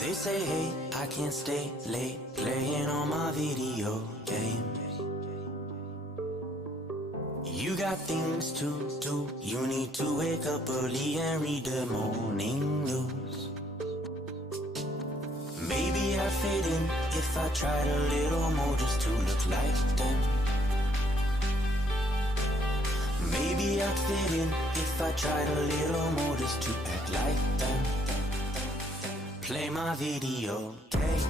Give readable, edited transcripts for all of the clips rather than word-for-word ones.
They say, hey, I can't stay late playing on my video game. You got things to do. You need to wake up early and read the morning news. Maybe I'd fit in if I tried a little more just to look like them. Maybe I'd fit in if I tried a little more just to act like them. Play my video game.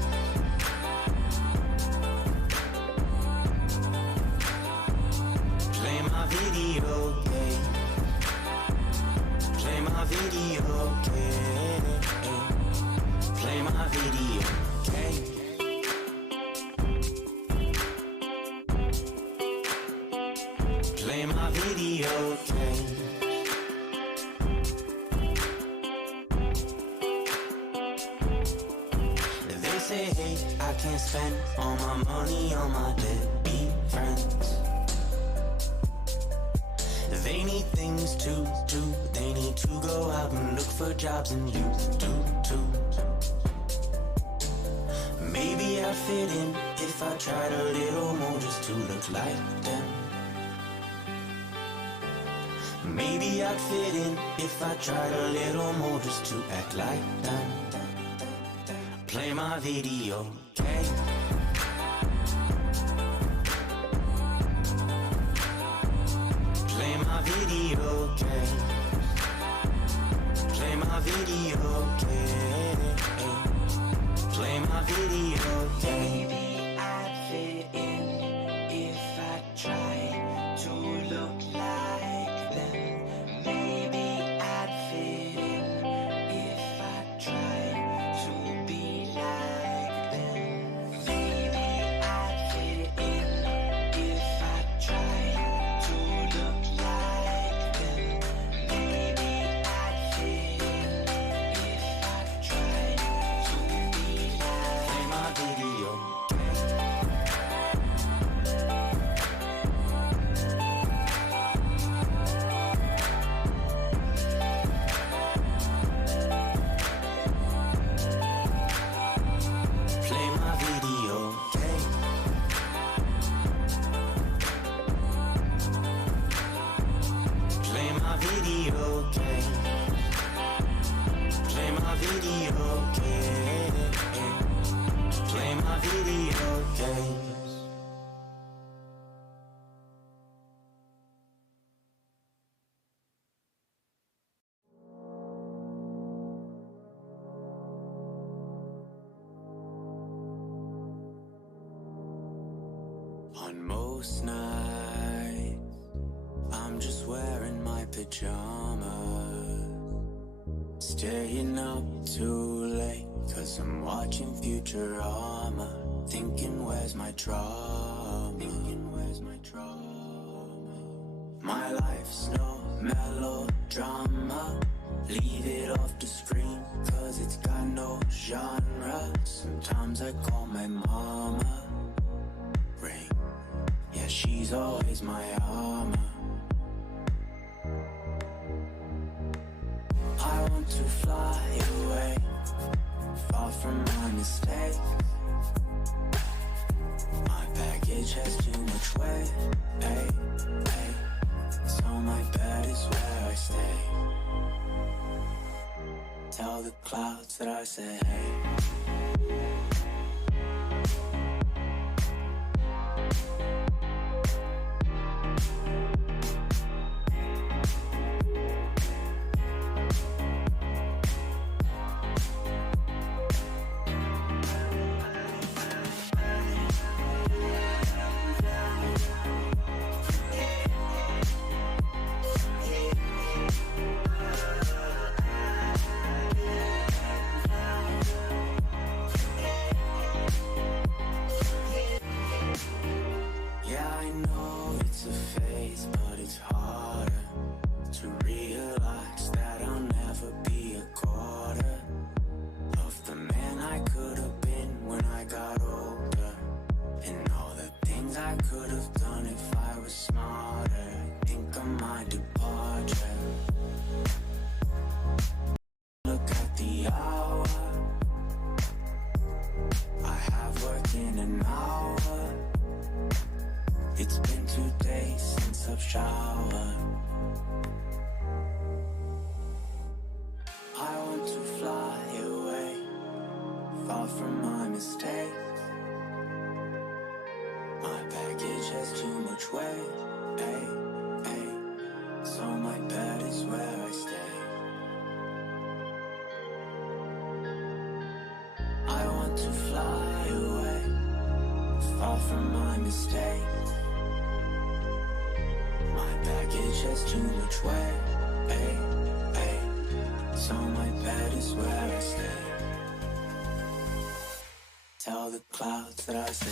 Play my video game. Play my video game. Play my video game. Play my video game. They say, hey, I can't spend all my money on my deadbeat friends. They need things to do. They need to go out and look for jobs, and you do too. Maybe I'd fit in if I tried a little more just to look like them. Maybe I'd fit in if I tried a little more just to act like them. Play my video game. Play my video game. Play my video game. Play my video game. Maybe I'd fit in if I tried to look like them. Maybe I'd fit in if I tried to be like them. Maybe I'd fit in if I tried to look like them. Maybe I'd fit in if I tried to be like. Play my video. Play my video game. Play my video game. Play my video game. Play my video games. On most nights, I'm just wearing my pajamas, staying up too late, 'cause I'm watching Futurama, thinking where's my drama, My life's no melodrama, leave it off the screen, 'cause it's got no genre. Sometimes I call my mama, ring, yeah, she's always my armor. I want to fly away, far from my mistakes. My baggage has too much weight, hey, hey. So my bed is where I stay. Tell the clouds that I say hey. from my mistakes. My baggage has too much weight, ay, ay. So my bed is where I stay. I want to fly away, far from my mistakes. My baggage has too much weight, ay, ay. So my bed is where I stay. Tell the clouds that I stay.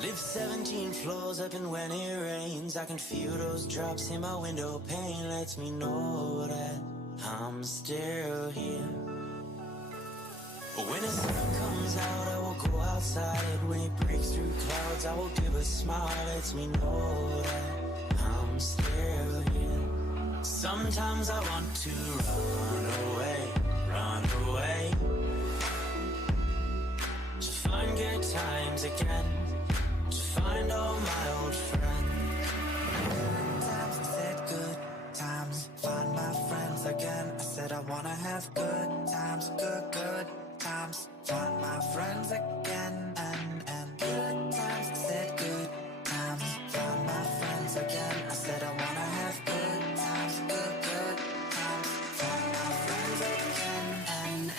Live 17 floors up, and when it rains I can feel those drops in my window pane. Lets me know that I'm still here. But when the sun comes out I will go outside. When it breaks through clouds I will give a smile. Lets me know that I'm still here. Sometimes I want to run away, run away, to find good times again, find all my old friends. Good times, I said good times, find my friends again. I said I wanna have good times, good times, find my friends again. And good times, I said good times, find my friends again. I said I wanna have good times, good times, find my friends again. And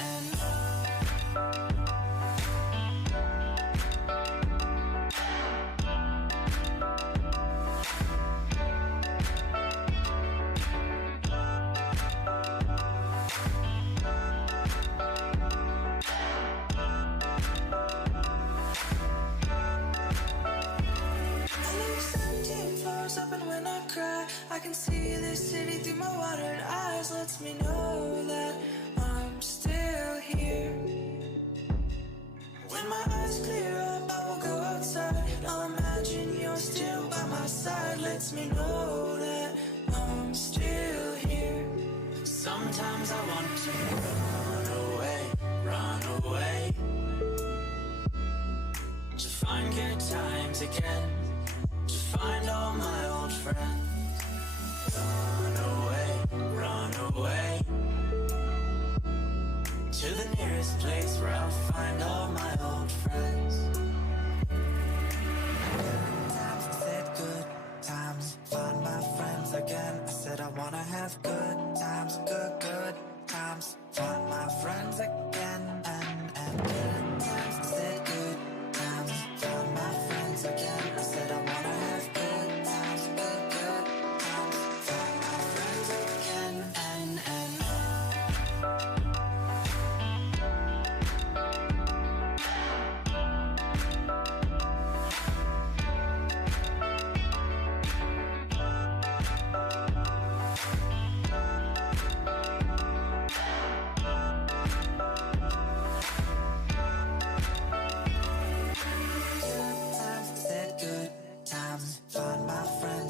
up, and when I cry I can see this city through my watered eyes. Lets me know that I'm still here. When my eyes clear up I will go outside. I'll imagine you're still by my side. Lets me know that I'm still here. Sometimes I want to run away, run away, to find good times again, find all my old friends. Run away, to the nearest place where I'll find all my old friends. Good times, I said good times, find my friends again. I said I wanna have good times, good times, find my friends again. And good times, I said good times, find my friends again. I said I wanna have good times, good times, find my friends again. And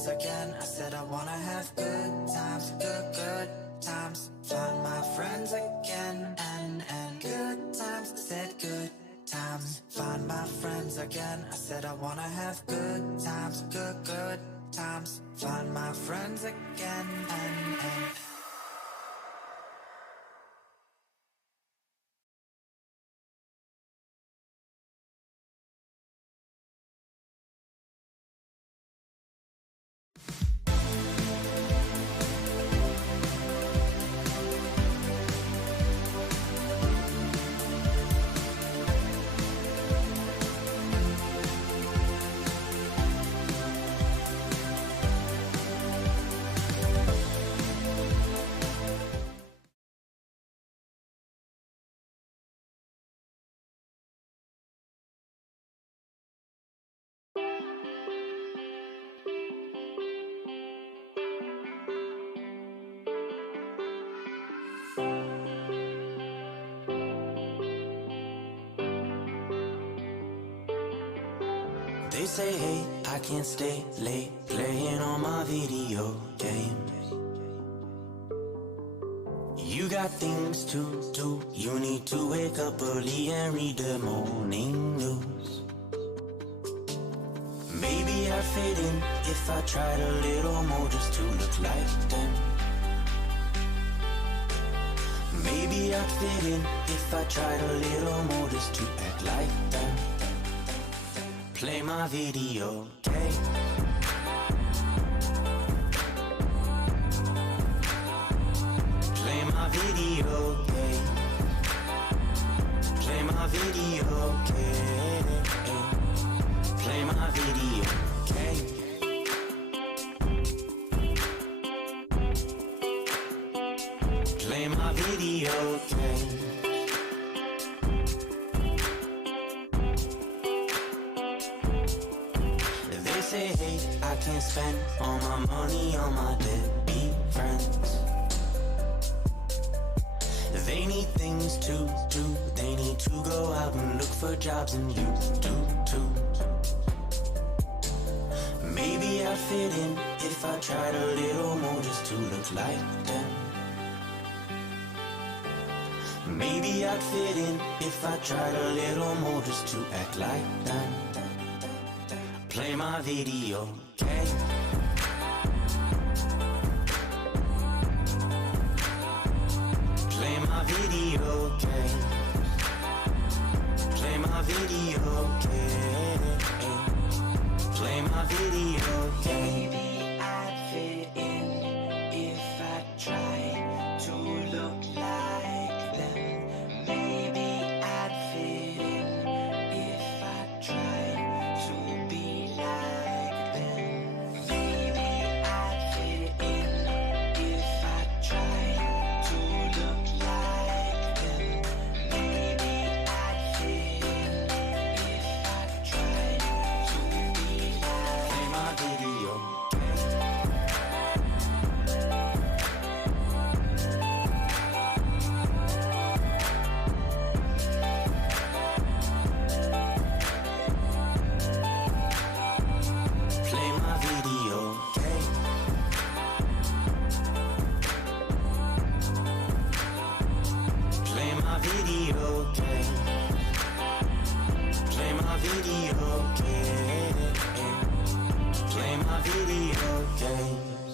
again, I said I wanna have good times, good times, find my friends again. And good times, I said good times, find my friends again. I said I wanna have good times, good times, find my friends again. And They say, hey, I can't stay late playing on my video game. You got things to do. You need to wake up early and read the morning news. Maybe I'd fit in if I tried a little more just to look like them. Maybe I'd fit in if I tried a little more just to act like them. Play my video game. Play my video game. Play my video game. Play my video game. Play my video game. They say, hey, I can't spend all my money on my deadbeat friends. They need things to do. They need to go out and look for jobs, and you do too. Maybe I'd fit in if I tried a little more just to look like them. Maybe I'd fit in if I tried a little more just to act like them. Play my video game. Play my video game. Play my video game. Play my video game. Maybe I'd fit in if I tried to look like them. Maybe I'd fit in if I tried to be like them. Maybe I'd fit in if I tried to look like them. Maybe I'd fit in if I tried to be like. Play my video Play my video game. Play my video game. Play my video game. Play my video games.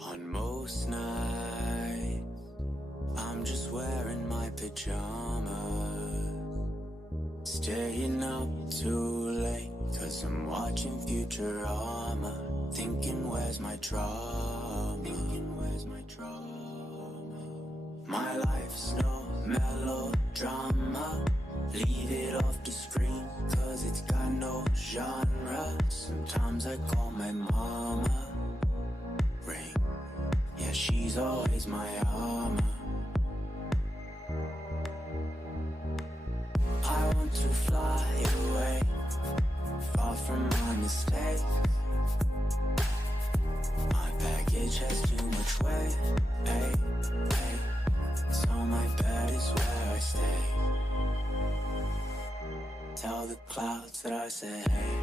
On most nights, I'm just wearing my pajamas, staying up too late, 'cause I'm watching Futurama, thinking where's my drama, My life's no melodrama, leave it off the screen, 'cause it's got no genre. Sometimes I call my mama, ring, yeah, she's always my armor. I want to fly away, far from my mistakes. My baggage has too much weight, hey, hey. So my bed is where I stay. Tell the clouds that I say hey.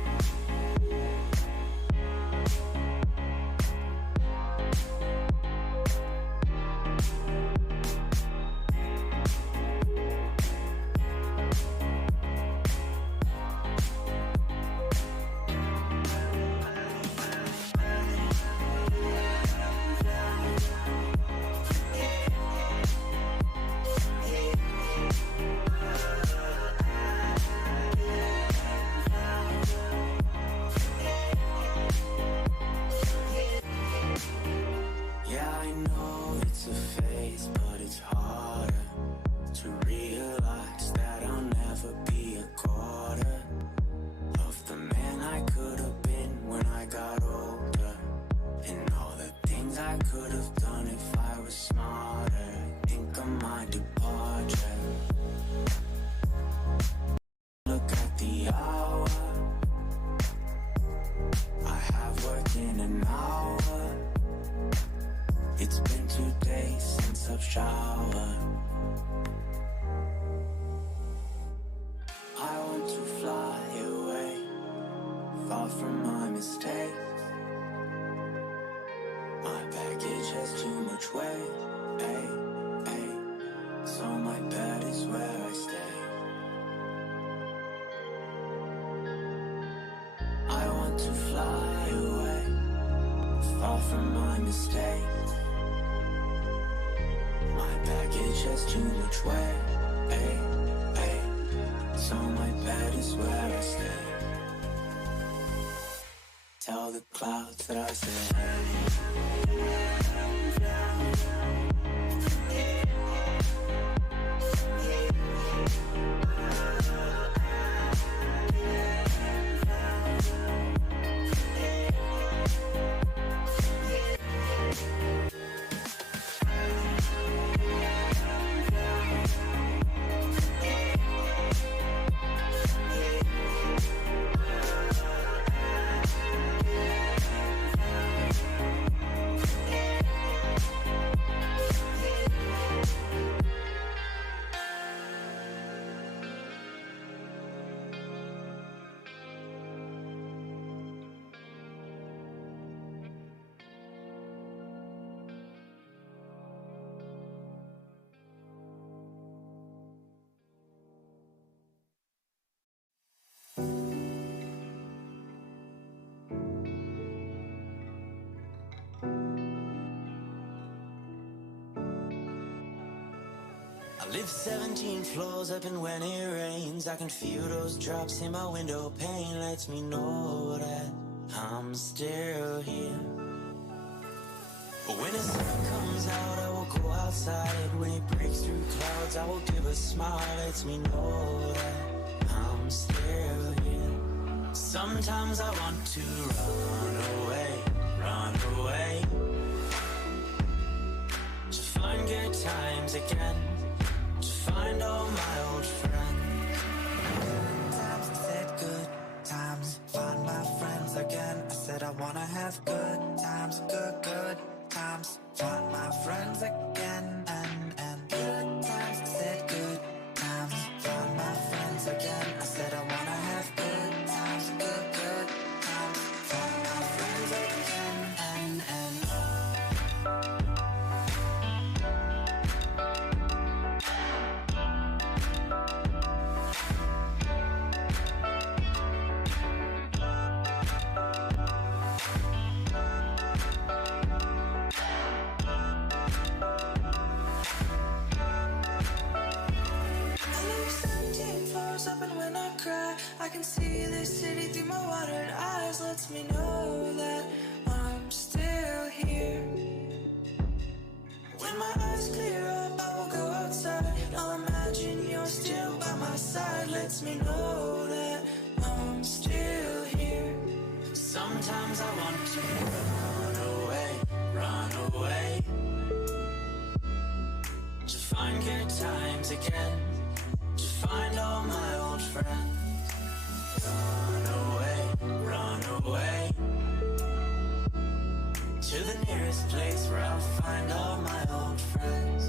shower. I want to fly away, far from my mistakes. My baggage has too much weight, so my bed is where I stay. I want to fly away, far from my mistakes. My baggage has too much weight, so my bed is where I stay. Tell the clouds that I stay. I live 17 floors up, and when it rains I can feel those drops in my window pane. Lets me know that I'm still here. But when the sun comes out I will go outside. When it breaks through clouds I will give a smile. Lets me know that I'm still here. Sometimes I want to run away, to find good times again, find all my old friends. Times I said good times, find my friends again. I said I wanna have good times, good times, find my friends again, and good times. I said good times, find my friends again. I said I wanna have good times, good times, find my friends again, and up, and when I cry I can see the city through my watered eyes. Lets me know that I'm still here. When my eyes clear up I will go outside. I'll imagine you're still by my side. Lets me know that I'm still here. Sometimes I want to run away, to find good times again, to find all my old friends. Run away, to the nearest place where I'll find all my old friends.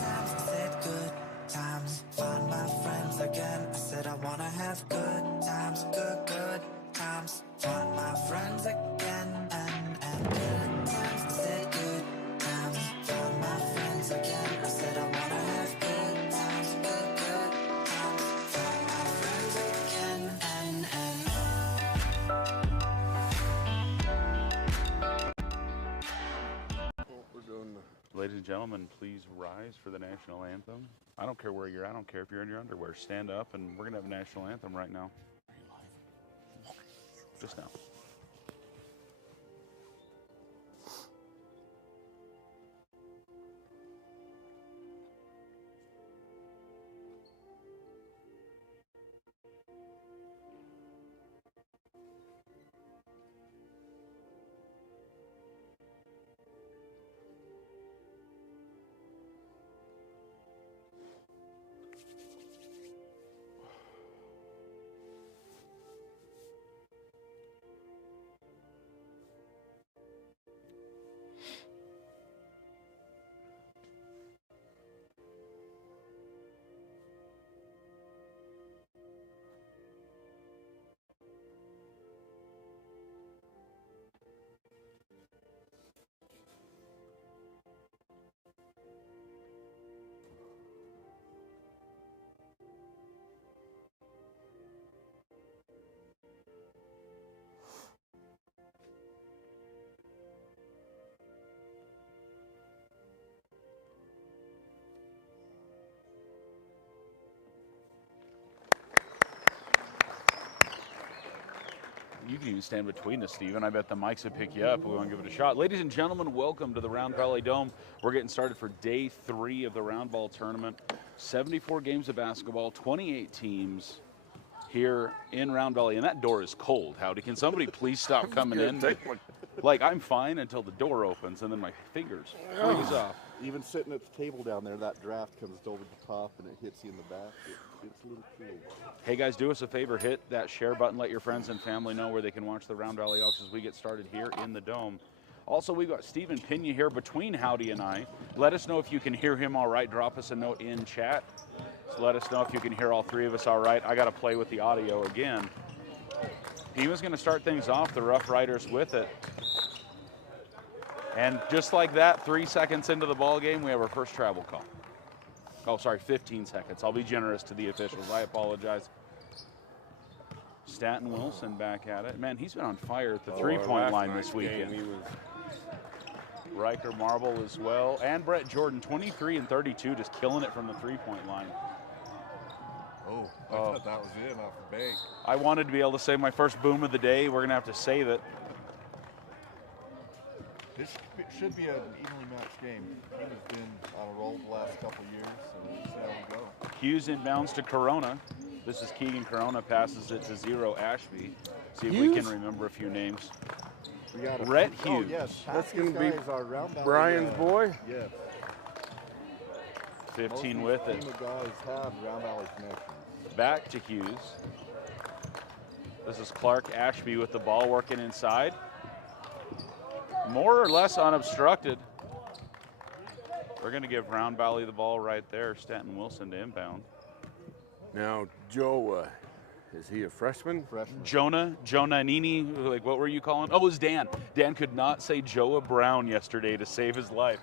Times I said good times, find my friends again. I said I wanna have good times, good times, find my friends again, and good times. I said good times, find my friends again. I said I wanna have good times, good times, find my friends again, and Ladies and gentlemen, please rise for the national anthem. I don't care where you're at. I don't care if you're in your underwear. Stand up, and we're going to have a national anthem right now. Are you live? Just now. You can even stand between us, Steven. I bet the mics would pick you up. We want to give it a shot. Ladies and gentlemen, welcome to the Round Valley Dome. We're getting started for day 3 of the Round Ball Tournament. 74 games of basketball, 28 teams here in Round Valley. And that door is cold, Howdy. Can somebody please stop coming in? Like, I'm fine until the door opens, and then my fingers freeze off. Even sitting at the table down there, that draft comes over the top and it hits you in the back. It's a little cool. Hey guys, do us a favor, hit that share button, let your friends and family know where they can watch the Round Valley Elks as we get started here in the Dome. Also, we've got Stephen Pina here between Howdy and I. Let us know if you can hear him all right. Drop us a note in chat. So let us know if you can hear all 3 of us all right. I got to play with the audio again. Pima's going to start things off, the Rough Riders with it. And just like that, 3 seconds into the ball game, we have our first travel call. Oh, sorry, 15 seconds. I'll be generous to the officials. I apologize. Stanton Wilson back at it. Man, he's been on fire at the three-point line this weekend. Riker Marble as well. And Brett Jordan, 23 and 32, just killing it from the three-point line. Oh, I thought that was in off the bank. I wanted to be able to say my first boom of the day. We're going to have to save it. This should be an evenly matched game. Pima's been on a roll the last couple of years, so we'll see how we go. Hughes inbounds to Corona. This is Keegan Corona, passes it to Zero Ashby. See if we can remember a few names. We got Rhett Hughes. Oh, yes. That's going to be Brian's boy. Yes. 15 with it. Pima guys have Round Valley connections. Back to Hughes. This is Clark Ashby with the ball working inside. More or less unobstructed. We're going to give Round Valley the ball right there. Stanton Wilson to inbound. Now, Joe, is he a freshman? Jonah Nini, like what were you calling? Oh, it was Dan. Dan could not say Joa Brown yesterday to save his life.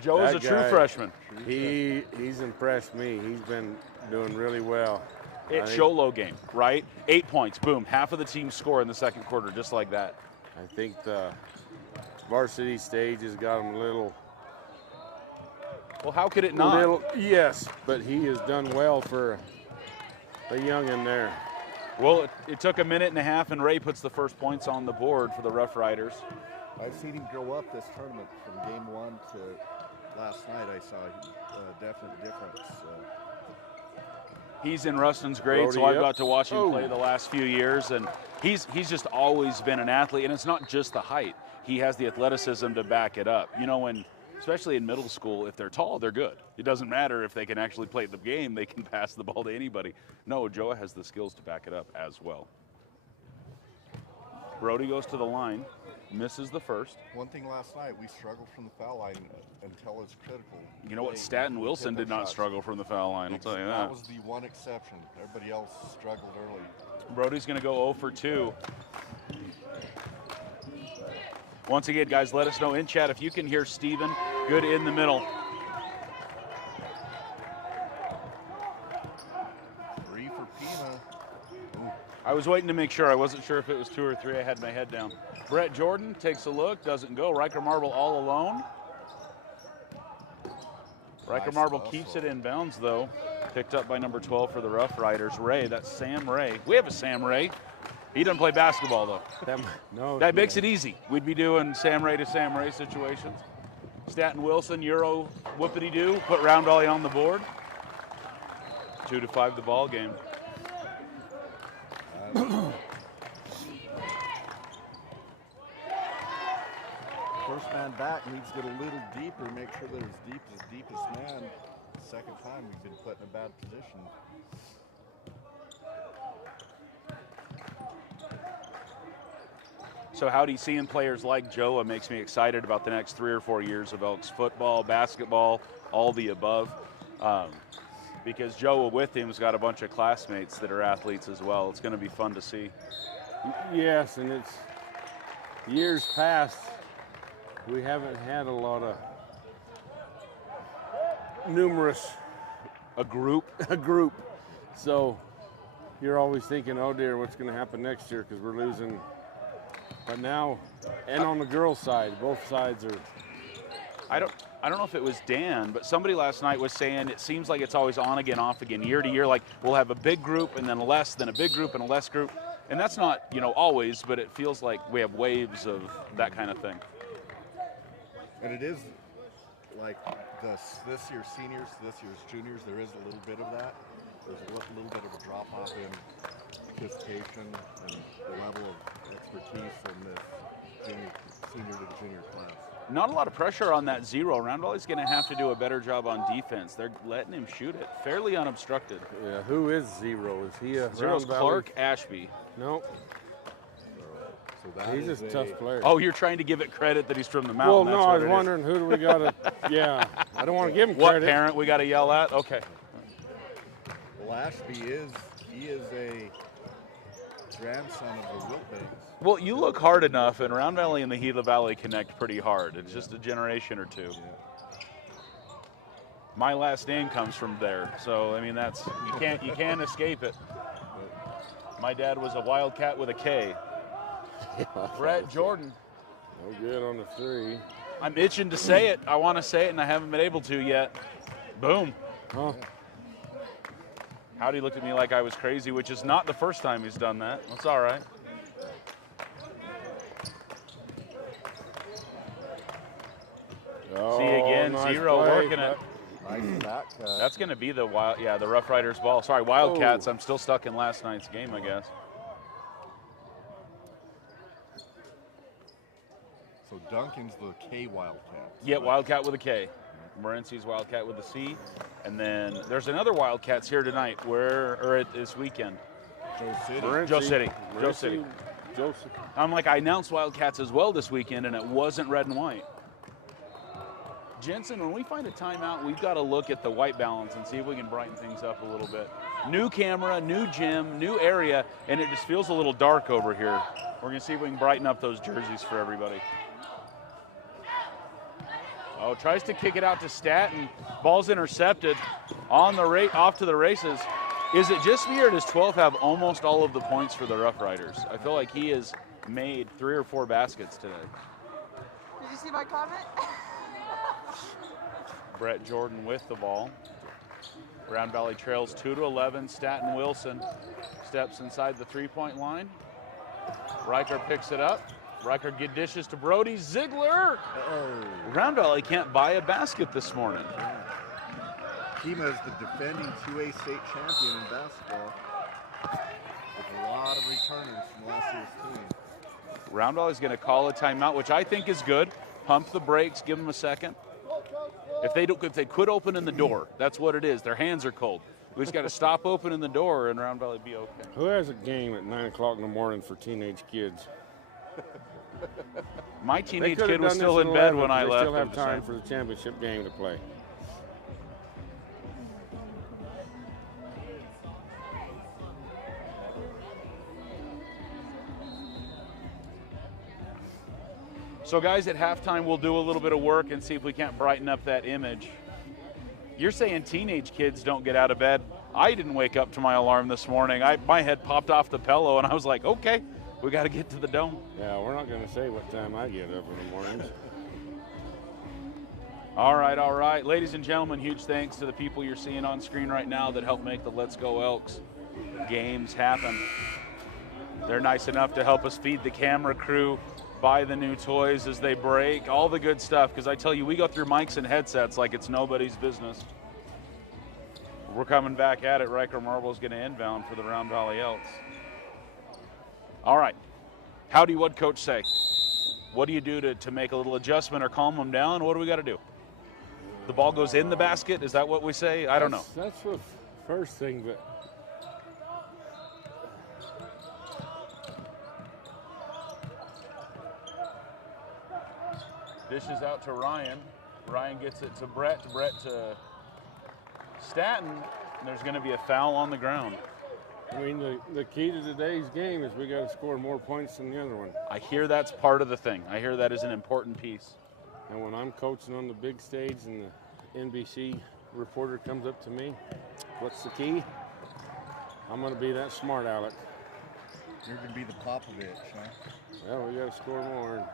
Joe is a true freshman. He's impressed me. He's been doing really well. It's Sholo game, right? 8 points, boom. Half of the team score in the second quarter, just like that. I think the varsity stage has got him a little. Well, how could it not? Yes, but he has done well for a youngin' there. Well, it took a minute and a half, and Ray puts the first points on the board for the Rough Riders. I've seen him grow up this tournament from game 1 to last night. I saw a definite difference. He's in Rustin's grade, so I've got to watch him play the last few years, and he's just always been an athlete, and it's not just the height. He has the athleticism to back it up. You know, when, especially in middle school, if they're tall, they're good. It doesn't matter if they can actually play the game, they can pass the ball to anybody. No, Joa has the skills to back it up as well. Brody goes to the line, misses the first. One thing last night, we struggled from the foul line until it's critical. You know what? Stanton Wilson did not struggle from the foul line, I'll tell you that. That was the one exception. Everybody else struggled early. Brody's going to go 0 for 2. Once again, guys, let us know in chat if you can hear Steven. Good in the middle. 3 for Pima. Ooh. I was waiting to make sure. I wasn't sure if it was 2 or 3. I had my head down. Brett Jordan takes a look, doesn't go. Riker Marble all alone. Riker Marble keeps it in bounds, though. Picked up by number 12 for the Rough Riders, Ray. That's Sam Ray. We have a Sam Ray. He doesn't play basketball, though. That makes it easy. We'd be doing Sam Ray to Sam Ray situations. Stanton Wilson, Euro, whoopity-doo, put Round Valley on the board. 2-5 the ball game. First man back needs to get a little deeper, make sure they're as deepest man. Second time we've been put in a bad position. So Howdy, seeing players like Joa makes me excited about the next 3 or 4 years of Elks football, basketball, all the above. Because Joa with him has got a bunch of classmates that are athletes as well. It's going to be fun to see. Yes, and it's years past, we haven't had a lot of numerous A group. So you're always thinking, oh dear, what's going to happen next year because we're losing. But now, and on the girls' side, both sides are. I don't know if it was Dan, but somebody last night was saying it seems like it's always on again, off again, year to year. Like we'll have a big group and then a less, then a big group and a less group. And that's not, always, but it feels like we have waves of that kind of thing. And it is like this year's seniors, this year's juniors, there is a little bit of that. There's a little bit of a drop off in participation and the level of expertise in this senior to junior class. Not a lot of pressure on that zero. Round Valley's going to have to do a better job on defense. They're letting him shoot it fairly unobstructed. Yeah, who is Zero? Is he a Zero's Round Valley? Clark Ashby. Nope. So He's just a tough player. Oh, you're trying to give it credit that he's from the mountain. Well, no, I was wondering who do we got to. Yeah, I don't want to give him What credit. parent we got to yell at? Okay. Well, Ashby is a grandson of the Wiltbanks. Well, you look hard enough, and Round Valley and the Gila Valley connect pretty hard. It's just a generation or two. Yeah. My last name comes from there, so I mean that's you can't escape it. My dad was a Wildcat with a K. Brett Jordan. No good on the three. I'm itching to say it. I want to say it, and I haven't been able to yet. Boom. Huh. Howdy looked at me like I was crazy, which is not the first time he's done that. That's all right. Oh, See again, nice Zero play, working it. Nice back cut. That's going to be the the Rough Riders ball. Sorry, Wildcats. I'm still stuck in last night's game, I guess. So Duncan's the K Wildcat. Yeah, Wildcat with a K. Morency's Wildcat with a C. And then there's another Wildcats here tonight, this weekend. Joe City. Joe City. Joe City. Joseph. I'm like, I announced Wildcats as well this weekend, and it wasn't red and white. Jensen, when we find a timeout, we've got to look at the white balance and see if we can brighten things up a little bit. New camera, new gym, new area, and it just feels a little dark over here. We're going to see if we can brighten up those jerseys for everybody. Oh, tries to kick it out to Staten. Ball's intercepted off to the races. Is it just me, or does 12 have almost all of the points for the Rough Riders? I feel like he has made 3 or 4 baskets today. Did you see my comment? Brett Jordan with the ball. Round Valley trails 2-11. Staten Wilson steps inside the 3-point line. Riker picks it up. Riker dishes to Brody. Ziegler! Round Valley can't buy a basket this morning. Pima is the defending 2A state champion in basketball with a lot of returners from last year's team. Round Valley's going to call a timeout, which I think is good. Pump the brakes, give them a second. If they quit opening the door, that's what it is. Their hands are cold. We just got to stop opening the door, and Round Valley be okay. Who has a game at 9 o'clock in the morning for teenage kids? My They teenage could kid have was done still this in at bed 11, when I they left. still have I'm just time saying. for the championship game to play. So guys, at halftime, we'll do a little bit of work and see if we can't brighten up that image. You're saying teenage kids don't get out of bed. I didn't wake up to my alarm this morning. My head popped off the pillow, and I was like, okay, we got to get to the dome. Yeah, we're not going to say what time I get up in the mornings. All right. Ladies and gentlemen, huge thanks to the people you're seeing on screen right now that help make the Let's Go Elks games happen. They're nice enough to help us feed the camera crew, buy the new toys as they break, all the good stuff, because I tell you, we go through mics and headsets like it's nobody's business. We're coming back at it. Riker Marvel's going to inbound for the Round Valley Elks. All right. What'd Coach say? What do you do to make a little adjustment or calm them down? What do we got to do? The ball goes in the basket? Is that what we say? I don't know. That's the first thing, but Dishes out to Ryan. Ryan gets it to Brett. Brett to Staten. And there's going to be a foul on the ground. I mean, the key to today's game is we got to score more points than the other one. I hear that's part of the thing. I hear that is an important piece. And when I'm coaching on the big stage and the NBC reporter comes up to me, what's the key? I'm going to be that smart, Alec. You're going to be the Popovich, huh? Well, we got to score more.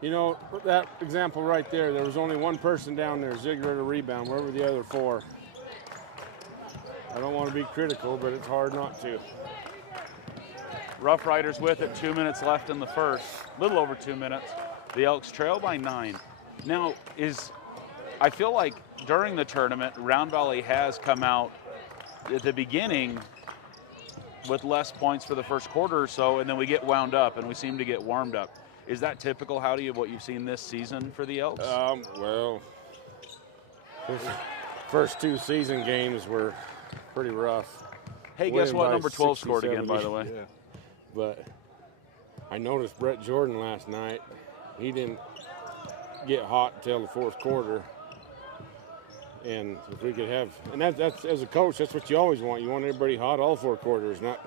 You know, that example right there, there was only one person down there, Ziegler, to rebound. Where were the other 4? I don't want to be critical, but it's hard not to. Rough Riders with it, 2 minutes left in the first, a little over 2 minutes. The Elks trail by 9. Now, I feel like during the tournament, Round Valley has come out at the beginning with less points for the first quarter or so, and then we get wound up and we seem to get warmed up. Is that typical, Howdy, of what you've seen this season for the Elks? Well, first 2 season games were pretty rough. Hey, guess Winning what? by Number 12 60, scored again, by 70. the way. Yeah. But I noticed Brett Jordan last night. He didn't get hot till the fourth quarter. And if we could have, and that's as a coach, that's what you always want. You want everybody hot all 4 quarters, not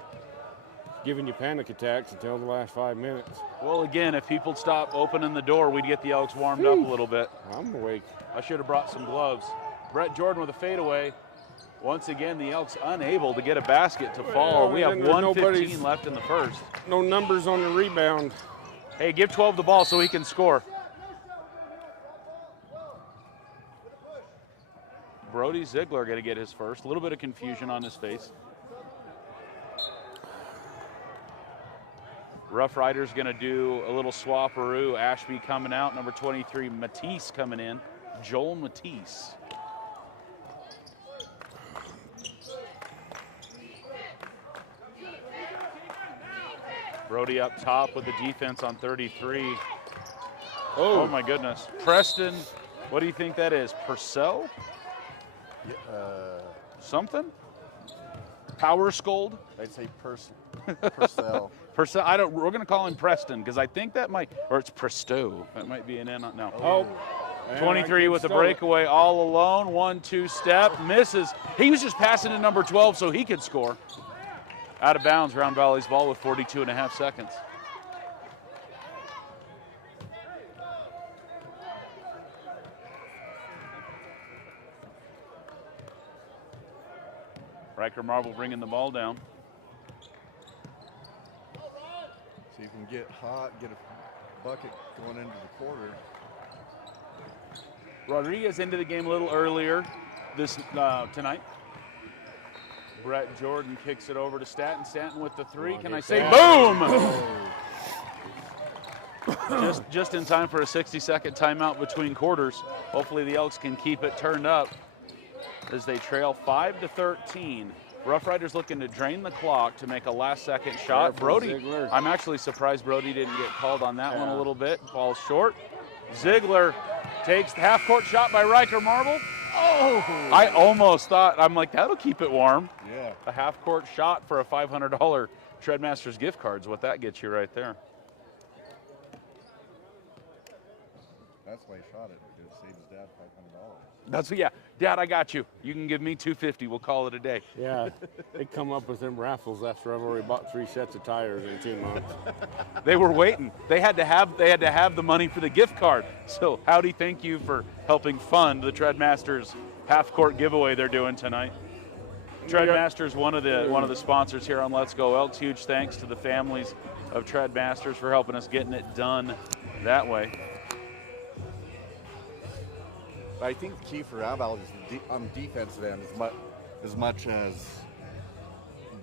giving you panic attacks until the last 5 minutes. Well, again, if people stop opening the door, we'd get the Elks warmed up a little bit. I'm awake. I should have brought some gloves. Brett Jordan with a fadeaway. Once again, the Elks unable to get a basket to fall. We have and there's 1:15 left in the first. No numbers on the rebound. Hey, give 12 the ball so he can score. Brody Ziegler going to get his first. A little bit of confusion on his face. Rough Riders going to do a little swapperoo. Ashby coming out. Number 23, Matisse coming in. Joel Matisse. Brody up top with the defense on 33. Oh my goodness. Preston, what do you think that is? Purcell? Something? Power Scold? I'd say Purcell. Purcell. We're going to call him Preston because I think that might, or it's Presto. That might be an N. No. Oh. 23 with the breakaway all alone. 1-2 step. Misses. He was just passing to number 12 so he could score. Out of bounds, Round Valley's ball with 42.5 seconds. Riker Marble bringing the ball down. So you can get hot, get a bucket going into the quarter. Rodriguez into the game a little earlier this tonight. Brett Jordan kicks it over to Stanton. Stanton with the three. Can I say boom? just in time for a 60-second timeout between quarters. Hopefully the Elks can keep it turned up as they trail 5-13. Rough Riders looking to drain the clock to make a last-second shot. Careful, Brody, Ziegler. I'm actually surprised Brody didn't get called on that one a little bit. Falls short. Ziegler takes the half-court shot by Riker Marble. Oh! I almost thought, I'm like, that'll keep it warm. Yeah. A half-court shot for a $500 Treadmasters gift card is what that gets you right there. That's why he shot it, because it saved his dad $500. That's yeah, Dad, I got you. You can give me $250. We'll call it a day. Yeah, they come up with them raffles after I've already bought 3 sets of tires in 2 months. They were waiting. They had to have the money for the gift card. So Howdy, thank you for helping fund the Treadmasters half-court giveaway they're doing tonight. Treadmasters, one of the sponsors here on Let's Go Elks. Huge thanks to the families of Treadmasters for helping us getting it done that way. But I think the key for Round Valley is on the defensive end as much as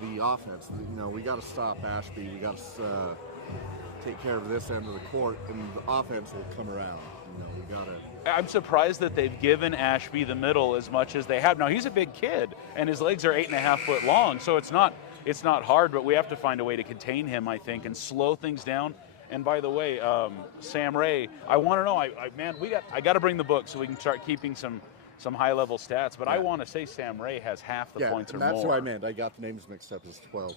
the offense. You know, we got to stop Ashby. We got to take care of this end of the court, and the offense will come around. You know, we got to. I'm surprised that they've given Ashby the middle as much as they have. Now he's a big kid, and his legs are 8.5 foot long, so it's not hard. But we have to find a way to contain him, I think, and slow things down. And by the way, Sam Ray, I want to know, I got to bring the book so we can start keeping some high-level stats. But yeah. I want to say Sam Ray has half the points or more. That's what I meant. I got the names mixed up as 12,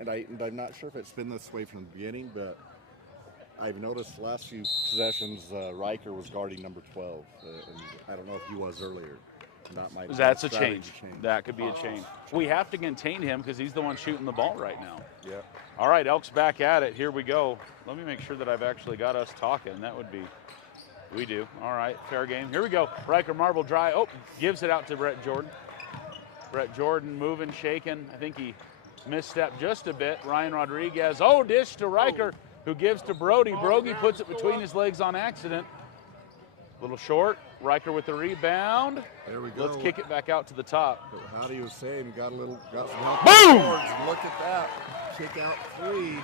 and I'm not sure if it's been this way from the beginning, but I've noticed the last few possessions Riker was guarding number 12, and I don't know if he was earlier. That's a change. That could be a change. We have to contain him because he's the one shooting the ball right now. Yeah. All right, Elks back at it. Here we go. Let me make sure that I've actually got us talking. That would be, we do. All right, fair game. Here we go. Riker Marble dry. Oh, gives it out to Brett Jordan. Brett Jordan moving, shaking. I think he misstepped just a bit. Ryan Rodriguez. Oh, dish to Riker, who gives to Brody. Brody puts it between his legs on accident. A little short. Riker with the rebound. There we go. Let's kick it back out to the top. How do you say? Got some help. Boom! Look at that. kick out 3.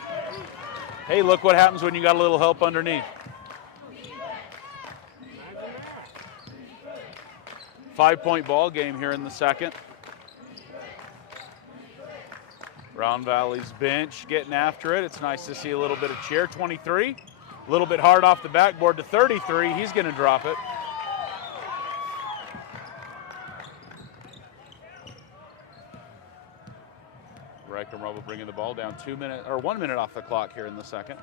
Hey, look what happens when you got a little help underneath. 5-point ball game here in the second. Round Valley's bench getting after it. It's nice to see a little bit of cheer. 23, a little bit hard off the backboard to 33. He's going to drop it. Riker Marble bringing the ball down 1 minute off the clock here in the second.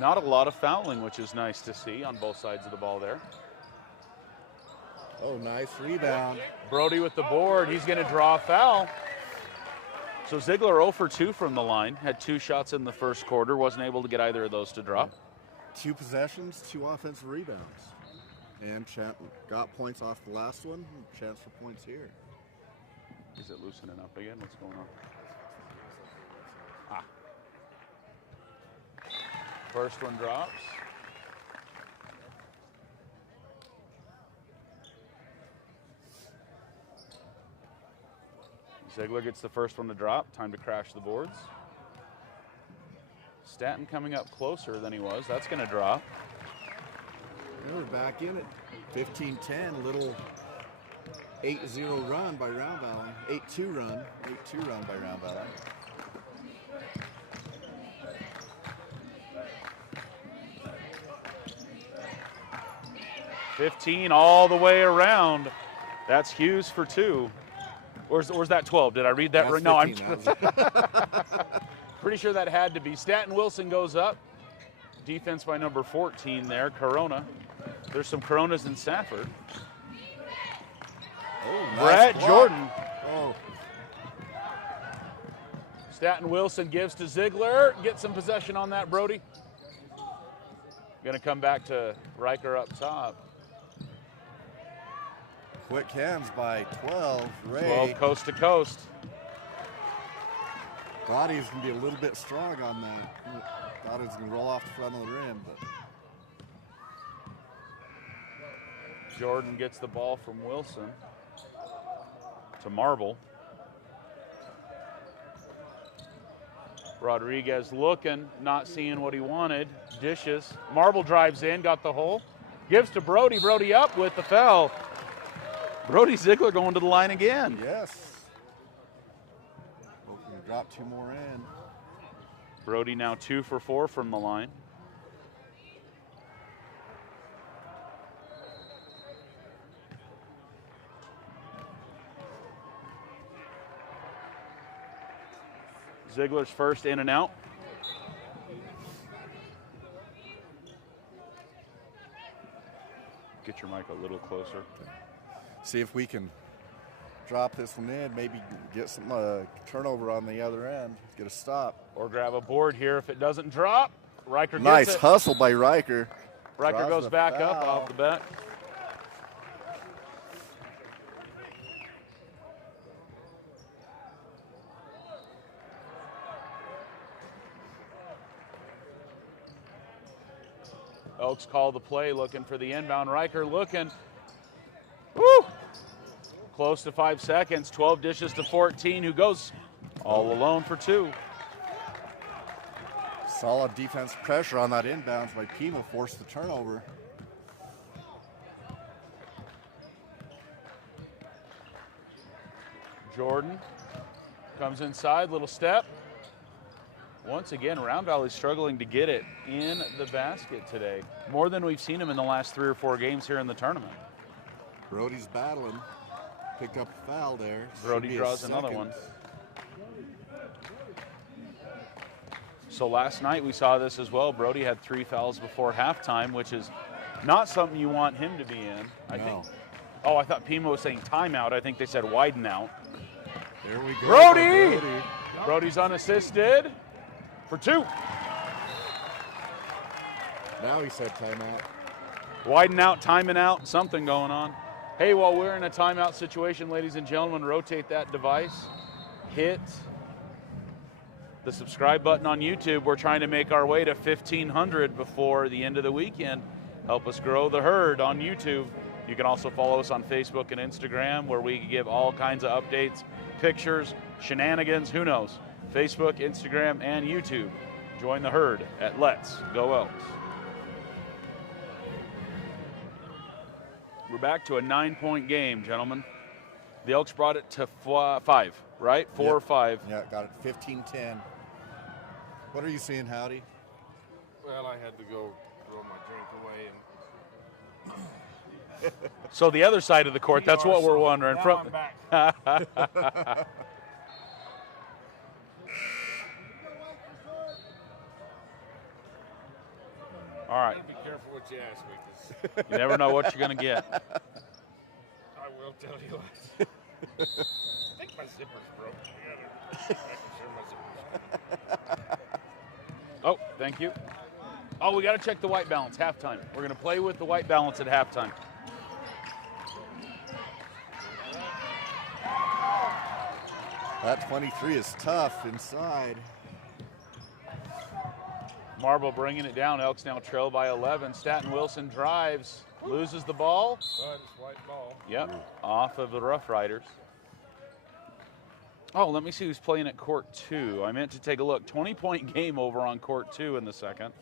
Not a lot of fouling, which is nice to see on both sides of the ball there. Oh, nice rebound. Brody with the board. He's going to draw a foul. So Ziegler 0 for 2 from the line. Had 2 shots in the first quarter. Wasn't able to get either of those to drop. 2 possessions, 2 offensive rebounds. And got points off the last one. Chance for points here. Is it loosening up again? What's going on? First one drops. Ziegler gets the first one to drop. Time to crash the boards. Stanton coming up closer than he was. That's going to drop. And we're back in it. 15-10, a little 8-0 run by Round Valley. 8-2 run. 8-2 run by Round Valley. 15 all the way around. That's Hughes for 2. Where's that 12? Did I read that right? No, I'm pretty sure that had to be. Stanton Wilson goes up. Defense by number 14 there, Corona. There's some Coronas in Stafford. Oh, nice Brett block. Jordan. Oh, Stanton Wilson gives to Ziegler. Get some possession on that, Brody. Going to come back to Riker up top. quick hands by 12. Ray. 12 coast to coast. Thought he was going to be a little bit strong on that. Thought he was going to roll off the front of the rim, but Jordan gets the ball from Wilson to Marble. Rodriguez looking, not seeing what he wanted. Dishes. Marble drives in, got the hole. Gives to Brody. Brody up with the foul. Brody Ziegler going to the line again. yes. Hoping to drop 2 more in. Brody now 2 for 4 from the line. Ziegler's first in and out. Get your mic a little closer. See if we can drop this one in, maybe get some turnover on the other end, get a stop. Or grab a board here if it doesn't drop. Riker gets Nice it. hustle by Riker. Riker Draws goes the back up foul. off the bat. Elks call the play, looking for the inbound. Riker looking. Woo! Close to 5 seconds. 12 dishes to 14, who goes all alone for 2. Solid defense pressure on that inbounds by Pima, forced the turnover. Jordan comes inside, little step. Once again, Round Valley struggling to get it in the basket today. More than we've seen him in the last 3 or 4 games here in the tournament. Brody's battling. Picked up a foul there. Brody Should be a draws another second. one. So last night we saw this as well. Brody had 3 fouls before halftime, which is not something you want him to be in, I No. think. Oh, I thought Pima was saying timeout. I think they said widen out. There we go. Brody! Brody. Brody's unassisted for 2. Now he said timeout. Widen out, timing out, something going on. Hey, while we're in a timeout situation, ladies and gentlemen, rotate that device. Hit the subscribe button on YouTube. We're trying to make our way to 1,500 before the end of the weekend. Help us grow the herd on YouTube. You can also follow us on Facebook and Instagram, where we give all kinds of updates, pictures, shenanigans, who knows. Facebook, Instagram, and YouTube. Join the herd at Let's Go Elks. We're back to a 9-point game, gentlemen. The Elks brought it to 5, right? 4 or 5. Yeah, got it 15-10. What are you seeing, Howdy? Well, I had to go throw my drink away. So the other side of the court, that's what we're wondering. Now I'm back. All right. Be careful what you ask me, 'cause You never know what you're going to get. I will tell you. I think my zipper's broke. I can sure my zipper's Oh, thank you. Oh, we got to check the white balance, halftime. We're going to play with the white balance at halftime. That 23 is tough inside. Marble bringing it down. Elks now trail by 11. Staten Wilson drives, loses the ball. But it's white ball. Yep, off of the Rough Riders. Oh, let me see who's playing at court 2. I meant to take a look. 20-point game over on court 2 in the second.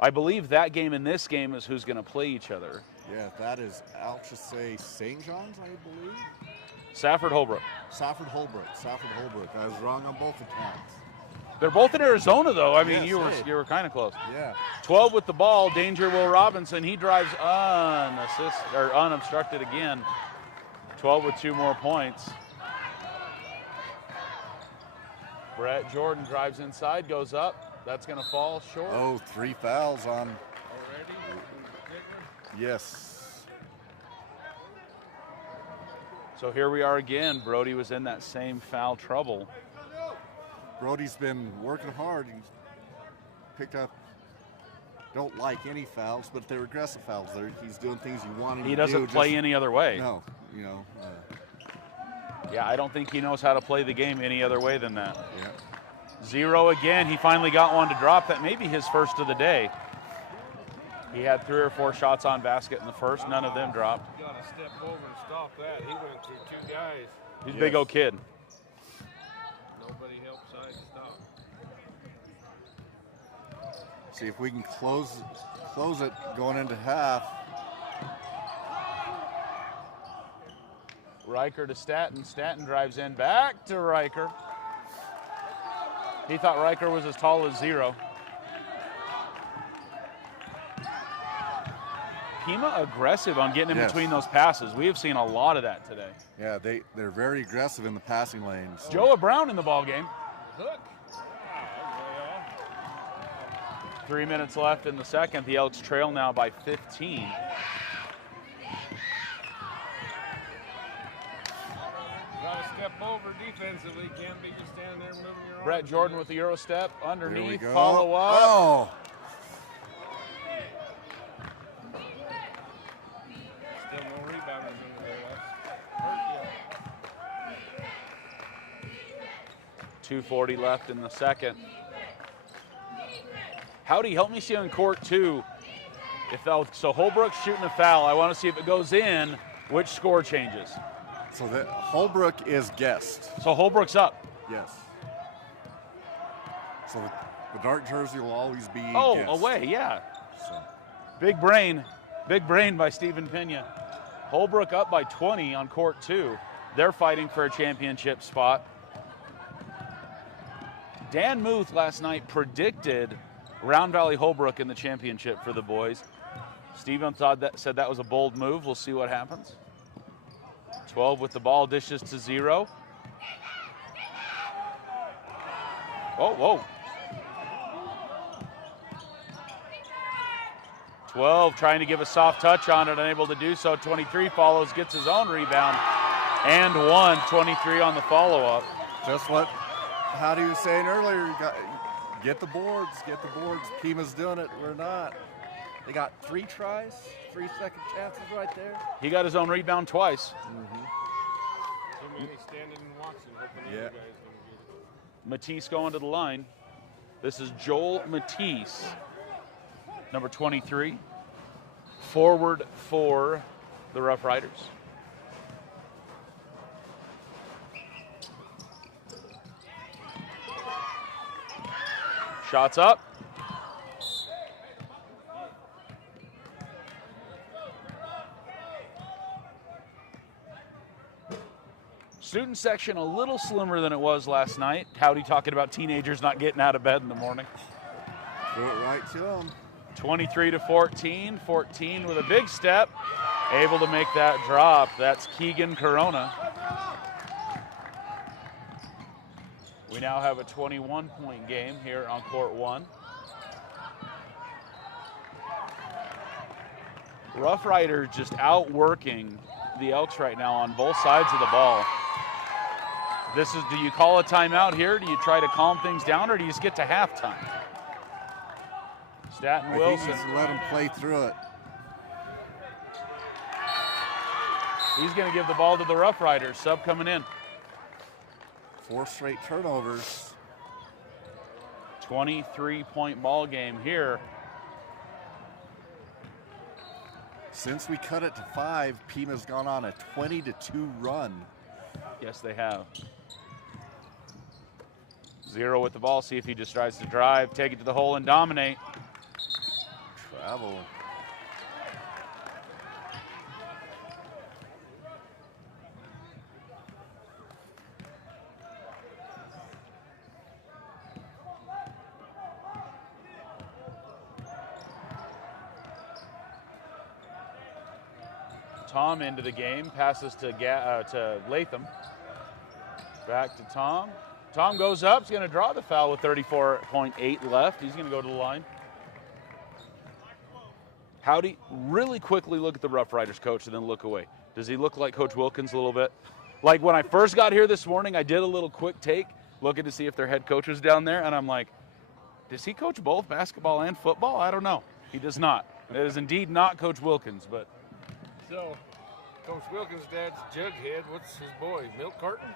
I believe that game and this game is who's going to play each other. Yeah, that is, I'll just say St. John's, I believe. Safford Holbrook. Safford Holbrook. I was wrong on both accounts. They're both in Arizona, though. I mean, Yes, you were kind of close. Yeah. 12 with the ball. Danger Will Robinson. He drives unobstructed again. 12 with 2 more points. Brett Jordan drives inside, goes up. That's going to fall short. Oh, 3 fouls on. Already? Yes. So here we are again. Brody was in that same foul trouble. Brody's been working hard. He's picked up, don't like any fouls, but they're aggressive fouls. He's doing things you want him to do. He doesn't play any other way. No, you know. Yeah, I don't think he knows how to play the game any other way than that. Yeah. 0 again. He finally got one to drop. That may be his first of the day. He had 3 or 4 shots on basket in the first. None of them dropped. You got to step over and stop that. He went through 2 guys. He's a big old kid. Nobody helped side stop. See if we can close it going into half. Riker to Staten. Staten drives in back to Riker. He thought Riker was as tall as 0. Pima aggressive on getting in Yes. between those passes. We have seen a lot of that today. Yeah, they're very aggressive in the passing lanes. Joa Brown in the ball game. Hook. 3 minutes left in the second. The Elks trail now by 15. Got to step over defensively. Can't be just standing there moving your arms. Brett Jordan with the Euro step There we underneath. go. Follow up. Oh, Still no rebounders in there. That's hurt 2:40 left in the second. Howdy, help me see on court 2. So Holbrook's shooting a foul. I want to see if it goes in, which score changes. so that Holbrook is guest. So Holbrook's up. Yes. So the dark jersey will always be Oh, guest. away, yeah. So, Big brain by Stephen Pena. Holbrook up by 20 on court 2. They're fighting for a championship spot. Dan Muth last night predicted Round Valley Holbrook in the championship for the boys. Stephen said that was a bold move. We'll see what happens. 12 with the ball, dishes to 0. Oh, whoa. 12 trying to give a soft touch on it, unable to do so. 23 follows, gets his own rebound, and 23 on the follow-up. just what Howdy was saying earlier, get the boards. Pima's doing it, we're not. They got 3 tries, 3 second chances right there. He got his own rebound twice. too many standing and watching, hoping the Yeah. other guy's going to get it. Matisse going to the line. This is Joel Matisse, number 23, forward for the Rough Riders. Shots up. Student section a little slimmer than it was last night. Howdy talking about teenagers not getting out of bed in the morning. Threw it right to him. 23-14. 14 with a big step. Able to make that drop. That's Keegan Corona. We now have a 21-point game here on court 1. Rough Riders just outworking the Elks right now on both sides of the ball. Do you call a timeout here? Do you try to calm things down, or do you just get to halftime? Staten Wilson. Just let him play through it. He's going to give the ball to the Rough Riders. Sub coming in. 4 straight turnovers. 23-point ball game here. Since we cut it to 5, Pima's gone on a 20-2 run. Yes, they have. 0 with the ball. See if he just tries to drive, take it to the hole, and dominate. Travel. Tom into the game, passes to Latham. Back to Tom. Tom goes up, he's going to draw the foul with 34.8 left. He's going to go to the line. Howdy, really quickly look at the Rough Riders coach and then look away. Does he look like Coach Wilkins a little bit? Like when I first got here this morning, I did a little quick take, looking to see if their head coach was down there, and I'm like, does he coach both basketball and football? I don't know. He does not. It is indeed not Coach Wilkins, but... So, Coach Wilkins' dad's Jughead. What's his boy? Milk carton?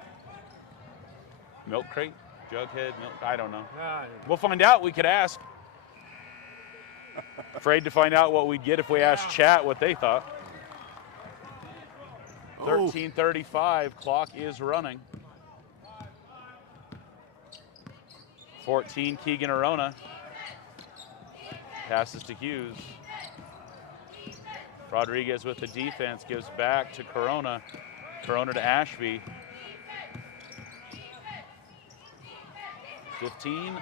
Milk crate? Jughead? Milk? I don't know. Nah, We'll find out. We could ask. Afraid to find out what we'd get if we asked chat what they thought. 13:35. Clock is running. 14, Keegan Arona. Passes to Hughes. Rodriguez with the defense, gives back to Corona. Corona to Ashby. 15,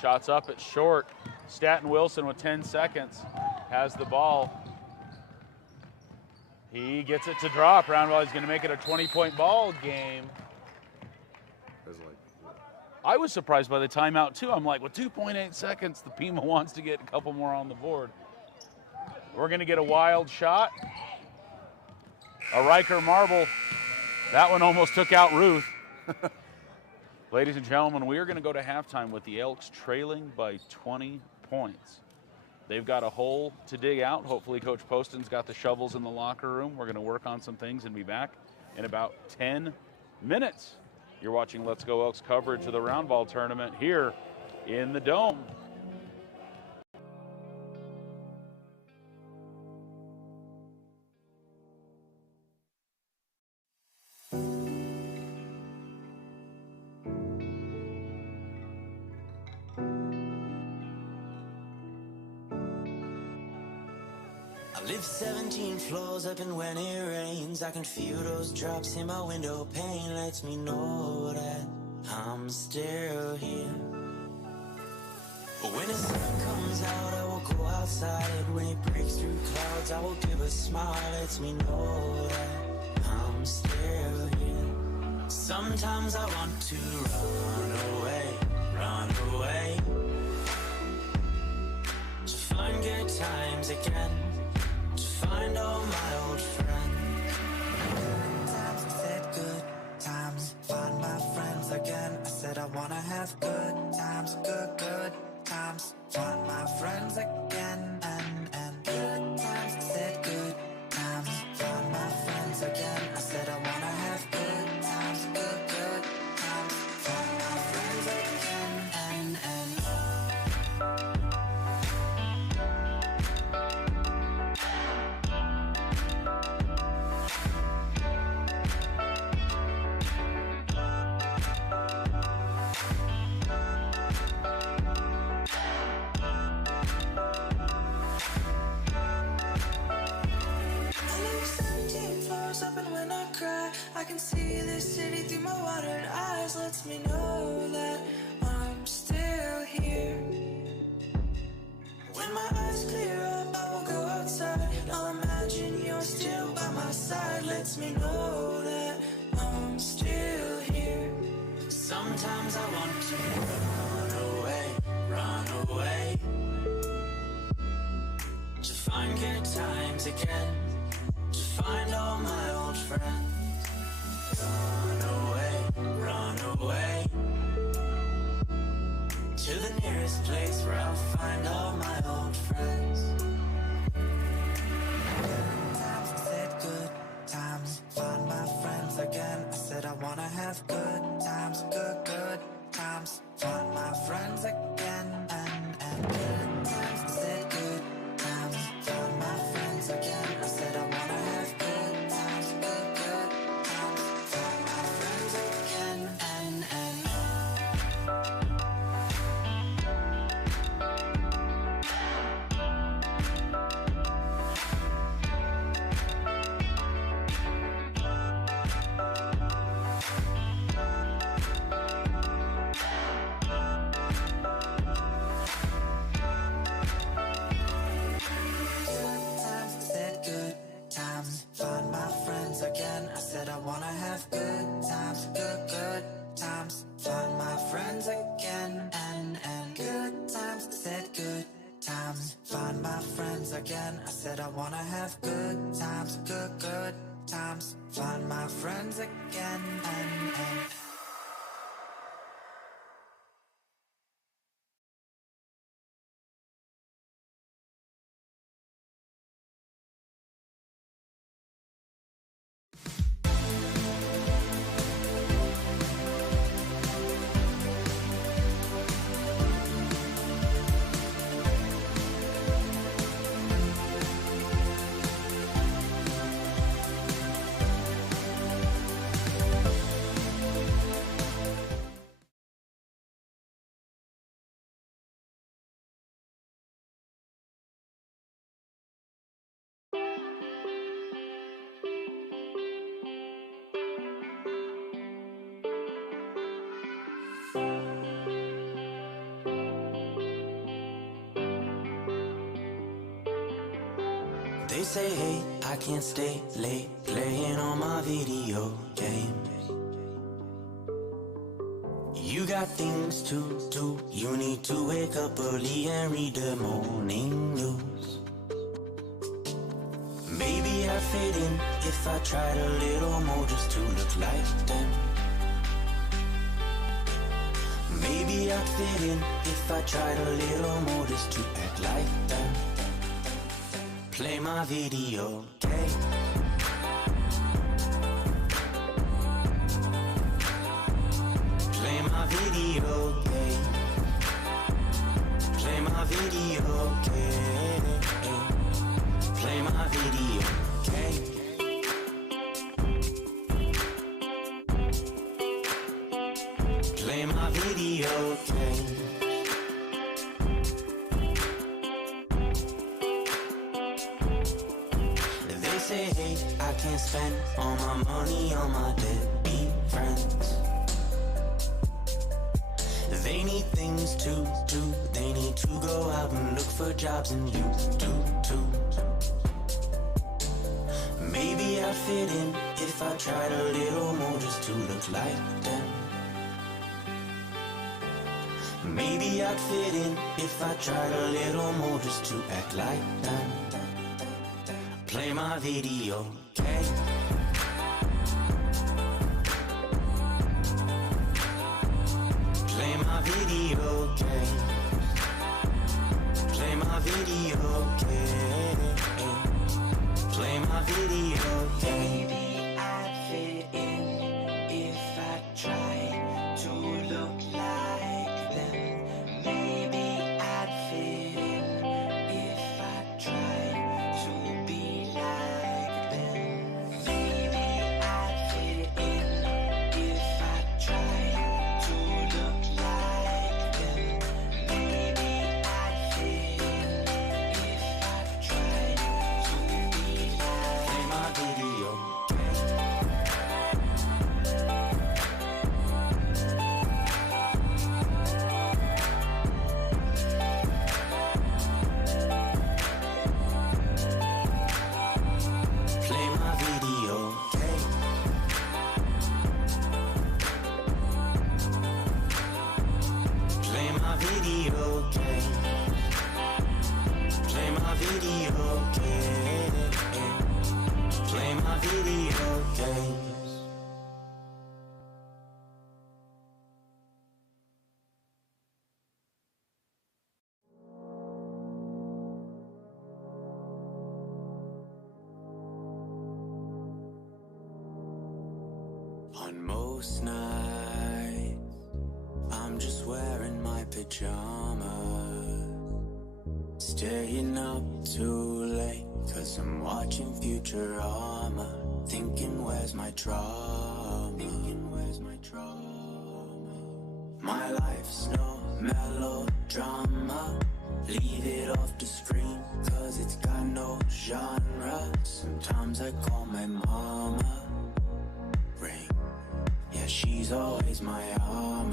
shots up at short. Staten Wilson with 10 seconds has the ball. He gets it to drop. Roundwell is going to make it a 20-point ball game. I was surprised by the timeout, too. I'm like, with 2.8 seconds, the Pima wants to get a couple more on the board. We're going to get a wild shot. A Riker marble. That one almost took out Ruth. Ladies and gentlemen, we are going to go to halftime with the Elks trailing by 20 points. They've got a hole to dig out. Hopefully Coach Poston's got the shovels in the locker room. We're going to work on some things and be back in about 10 minutes. You're watching Let's Go Elks coverage of the Round Ball Tournament here in the Dome. I live 17 floors up, and when it rains, I can feel those drops in my window pane. Lets me know that I'm still here. But when the sun comes out, I will go outside. When it breaks through clouds, I will give a smile. Lets me know that I'm still here. Sometimes I want to run away, to find good times again, to find all my old friends. Good times, I said good times, find my friends again. I said I wanna have good times, good times, find my friends again, and good times, I said good times, find my friends again. I said I wanna have good times, good times, find my friends again, and I can see this city through my watered eyes. Lets me know that I'm still here. When my eyes clear up, I will go outside. I'll imagine you're still by my side. Lets me know that I'm still here. Sometimes I want to run away, to find good times again, to find all my old friends. Run away, to the nearest place where I'll find all my old friends. Good times, I said good times, find my friends again. I said I wanna have good times, good times, find my friends again. And good times, I said good times, find my friends again. I said I wanna have good times, good times, find my friends again. And find my friends again. I said I wanna have good times, good times, find my friends again. And good times, I said good times, find my friends again. I said I wanna have good times, good times, find my friends again. And they say, hey, I can't stay late playing on my video games. You got things to do. You need to wake up early and read the morning news. Maybe I'd fit in if I tried a little more just to look like them. Maybe I'd fit in if I tried a little more just to act like them. Play my video game. Play my video game. Play my video game. Play my video game. Play my video game. They say, hey, I can't spend all my money on my deadbeat friends. They need things to do. They need to go out and look for jobs, and you do too. Maybe I'd fit in if I tried a little more just to look like them. Maybe I'd fit in if I tried a little more just to act like them. Play my video game. Play my video game. Play my video game. Play my video game. Maybe I'd fit in if I tried to look like them. Maybe I'd fit in if I tried to be like them. Maybe I'd fit in if I tried to look like them. Maybe I'd fit in if I tried to be like them. Play my video game. video games. On most nights, I'm just wearing my pajamas, staying up too late, 'cause I'm watching Futurama, thinking where's my drama, My life's no melodrama, leave it off the screen, 'cause it's got no genre. Sometimes I call my mama, ring, yeah, she's always my armor.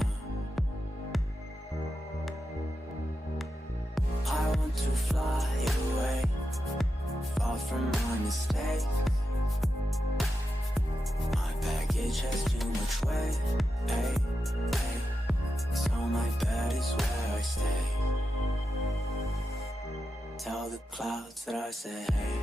I want to fly away, far from my mistakes. My baggage has too much weight, hey, hey. So my bed is where I stay. Tell the clouds that I say hey.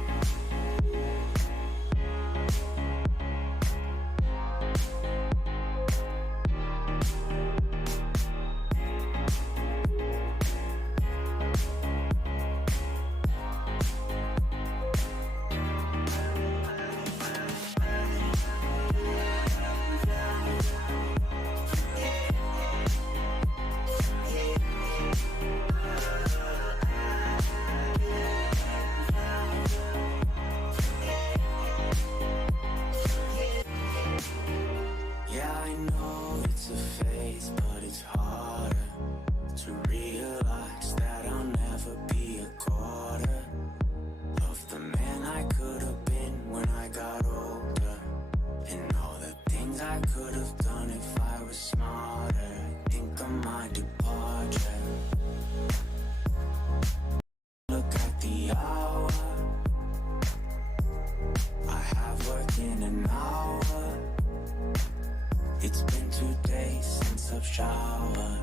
It's been 2 days since I've showered.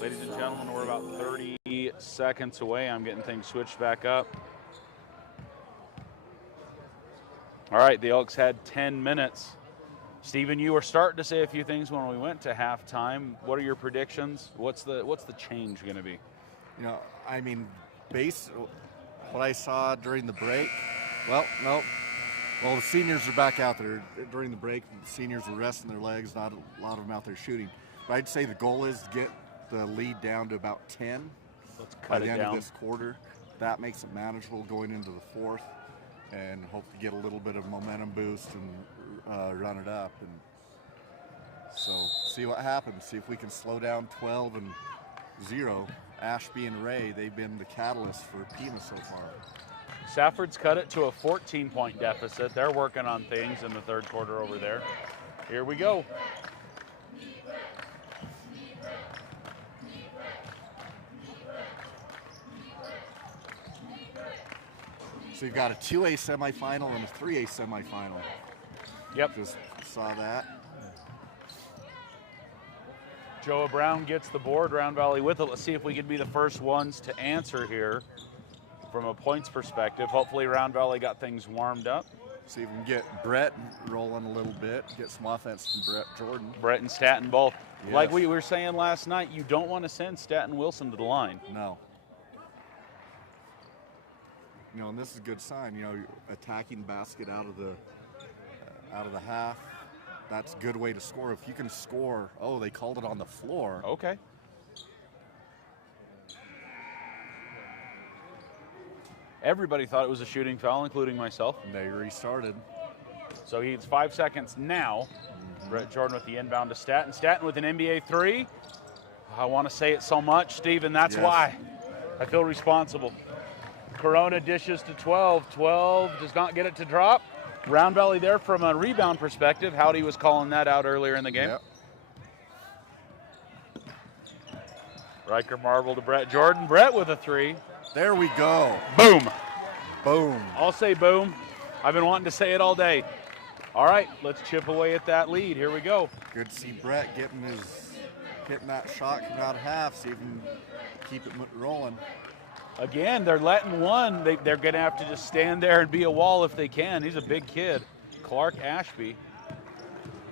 Ladies and gentlemen, we're about 30 seconds away. I'm getting things switched back up. All right, the Elks had 10 minutes. Stephen, you were starting to say a few things when we went to halftime. What are your predictions? What's the change going to be? You know, I mean, what I saw during the break, well, the seniors are back out there. During the break, the seniors were resting their legs, not a lot of them out there shooting. But I'd say the goal is to get the lead down to about 10 by the end down of this quarter. That makes it manageable going into the fourth, and hope to get a little bit of momentum boost and run it up. And so see what happens. See if we can slow down 12-0. Ashby and Ray, they've been the catalyst for Pima so far. Safford's cut it to a 14-point deficit. They're working on things in the third quarter over there. Here we go. So you've got a 2A semifinal and a 3A semifinal. Yep. Just saw that. Joe Brown gets the board, Round Valley with it. Let's see if we can be the first ones to answer here from a points perspective. Hopefully Round Valley got things warmed up. See if we can get Brett rolling a little bit, get some offense from Brett Jordan. Brett and Staten both. Yes. Like we were saying last night, you don't want to send Staten Wilson to the line. No. You know, and this is a good sign. You know, attacking basket out of the half. That's a good way to score. If you can score, oh, they called it on the floor. Okay. Everybody thought it was a shooting foul, including myself. And they restarted. So he's 5 seconds now. Brett Jordan with the inbound to Staten. Staten with an NBA three. I want to say it so much, Stephen. That's why I feel responsible. Corona dishes to 12. 12 does not get it to drop. Round Valley there from a rebound perspective. Howdy was calling that out earlier in the game. Yep. Riker Marble to Brett Jordan. Brett with a three. There we go. Boom. Boom. I'll say boom. I've been wanting to say it all day. All right, let's chip away at that lead. Here we go. Good to see Brett hitting that shot coming out of half. See if he can keep it rolling. Again, they're letting one. They're going to have to just stand there and be a wall if they can. He's a big kid. Clark Ashby.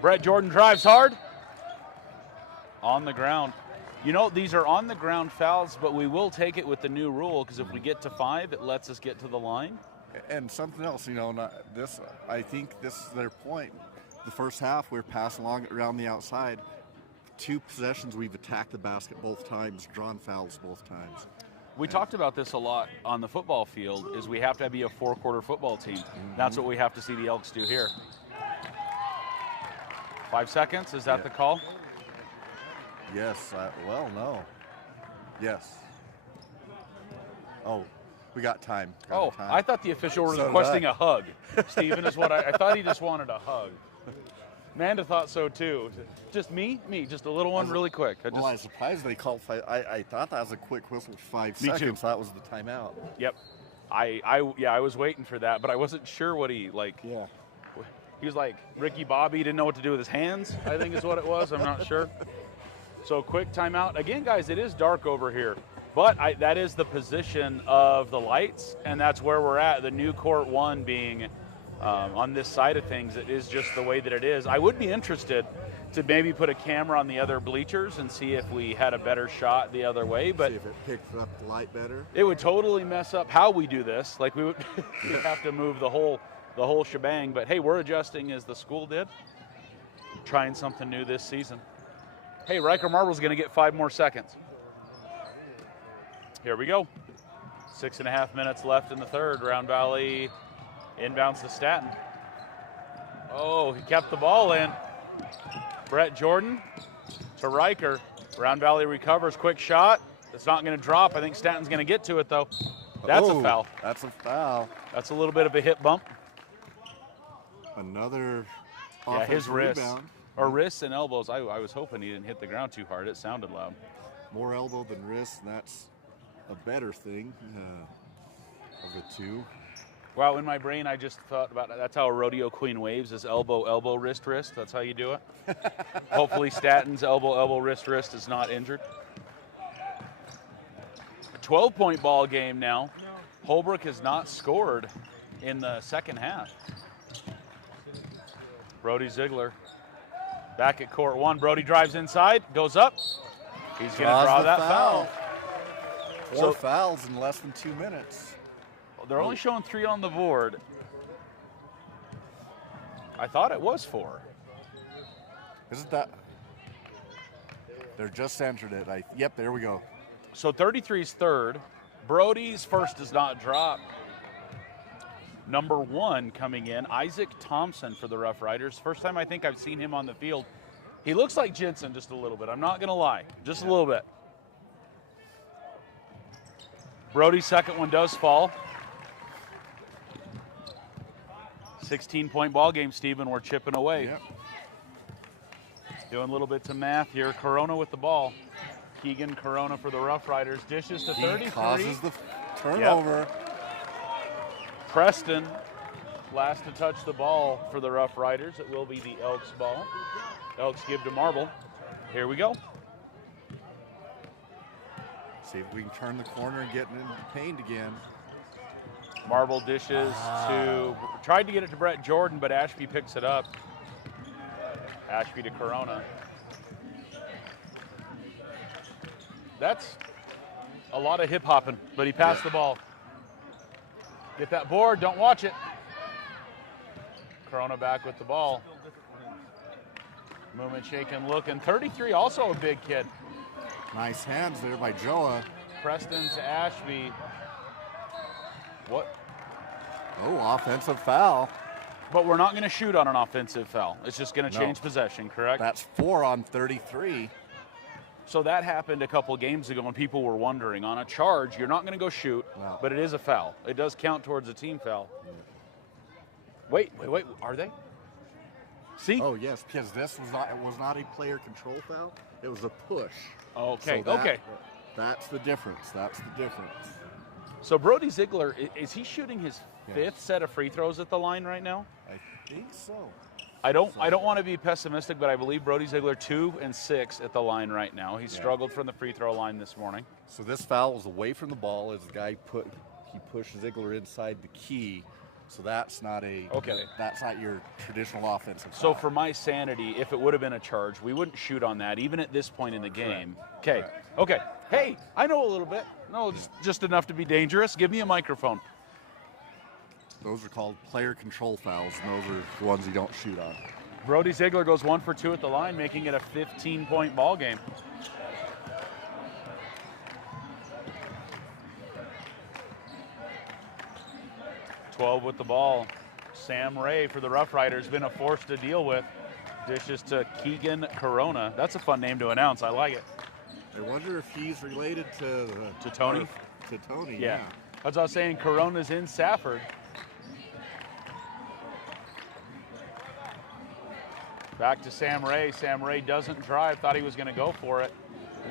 Brett Jordan drives hard. On the ground. You know, these are on the ground fouls, but we will take it with the new rule because if we get to 5, it lets us get to the line. And something else, you know, I think this is their point. The first half, we're passing along around the outside. 2 possessions, we've attacked the basket both times, drawn fouls both times. We talked about this a lot on the football field, is we have to be a 4-quarter football team. That's what we have to see the Elks do here. 5 seconds, is that the call? Yes, well, no. Yes. Oh, we got time. Time. I thought the official was So requesting a hug. Stephen is what I thought he just wanted a hug. Amanda thought so too. Just me, just a little one really quick. I was surprised they called 5. I thought that was a quick whistle, 5 Me seconds. too. That was the timeout. Yep. I was waiting for that, but I wasn't sure what he like. Yeah. He was like Ricky Bobby, didn't know what to do with his hands, I think is what it was. I'm not sure. So quick timeout. Again, guys, it is dark over here, but that is the position of the lights, and that's where we're at. The new court 1 being on this side of things, it is just the way that it is. I would be interested to maybe put a camera on the other bleachers and see if we had a better shot the other way, but See if it picks up the light better. it would totally mess up how we do this. Like we would we'd have to move the whole shebang, but hey, we're adjusting as the school did. Trying something new this season. Hey, Riker Marble's going to get 5 more seconds. Here we go. 6.5 minutes left in the third. Round Valley inbounds to Staten. Oh, he kept the ball in. Brett Jordan to Riker. Round Valley recovers. Quick shot. It's not going to drop. I think Staten's going to get to it, though. That's a foul. That's a foul. That's a little bit of a hip bump. Another His offensive wrist. rebound. Or wrists and elbows. I was hoping he didn't hit the ground too hard. It sounded loud. More elbow than wrist, and that's a better thing of the 2. Wow, in my brain, I just thought about it. That's how a rodeo queen waves, is elbow, elbow, wrist, wrist. That's how you do it. Hopefully Staten's elbow, elbow, wrist, wrist is not injured. A 12-point ball game now. Holbrook has not scored in the second half. Brody Ziegler back at court 1. Brody drives inside, goes up. He's going to draw that foul. 4 fouls in less than 2 minutes. They're only showing 3 on the board. I thought it was 4. Isn't that? They're just entered it. Yep, there we go. So 33's third. Brody's first does not drop. Number 1 coming in, Isaac Thompson for the Rough Riders. First time I think I've seen him on the field. He looks like Jensen just a little bit. I'm not going to lie. Just a little bit. Brody's second one does fall. 16-point ball game, Stephen. We're chipping away. Yep. Doing a little bit of math here. Corona with the ball. Keegan Corona for the Rough Riders. Dishes to 33. He causes the turnover. Yep. Preston, last to touch the ball for the Rough Riders. It will be the Elks ball. Elks give to Marble. Here we go. See if we can turn the corner and get into the paint again. Marble dishes to, tried to get it to Brett Jordan, but Ashby picks it up. Ashby to Corona. That's a lot of hip hopping, but he passed the ball. Get that board, don't watch it. Corona back with the ball. Movement, shaking, looking. 33, also a big kid. Nice hands there by Joa. Preston to Ashby. What? Oh, offensive foul. But we're not going to shoot on an offensive foul. It's just going to change possession, correct? That's 4 on 33. So that happened a couple games ago when people were wondering. On a charge, you're not going to go shoot, but it is a foul. It does count towards a team foul. Wait. Are they? See? Oh, yes, because this was not a player control foul. It was a push. Okay, So okay. That's the difference. That's the difference. So Brody Ziegler, is he shooting his 5th set of free throws at the line right now? I think so. I don't want to be pessimistic, but I believe Brody Ziegler 2 and 6 at the line right now. He struggled from the free throw line this morning. So this foul is away from the ball as the guy pushed Ziegler inside the key. So that's not that's not your traditional offensive foul. So for my sanity, if it would have been a charge, we wouldn't shoot on that, even at this point in the game. Okay. Okay. Hey, I know a little bit. No, just enough to be dangerous. Give me a microphone. Those are called player control fouls, and those are the ones you don't shoot on. Brody Ziegler goes 1 for 2 at the line, making it a 15-point ball game. .12 with the ball. Sam Ray for the Rough Riders, been a force to deal with. Dishes to Keegan Corona. That's a fun name to announce. I like it. I wonder if he's related to Tony? To Tony, Yeah. As I was saying, Corona's in Safford. Back to Sam Ray. Sam Ray doesn't drive. Thought he was going to go for it.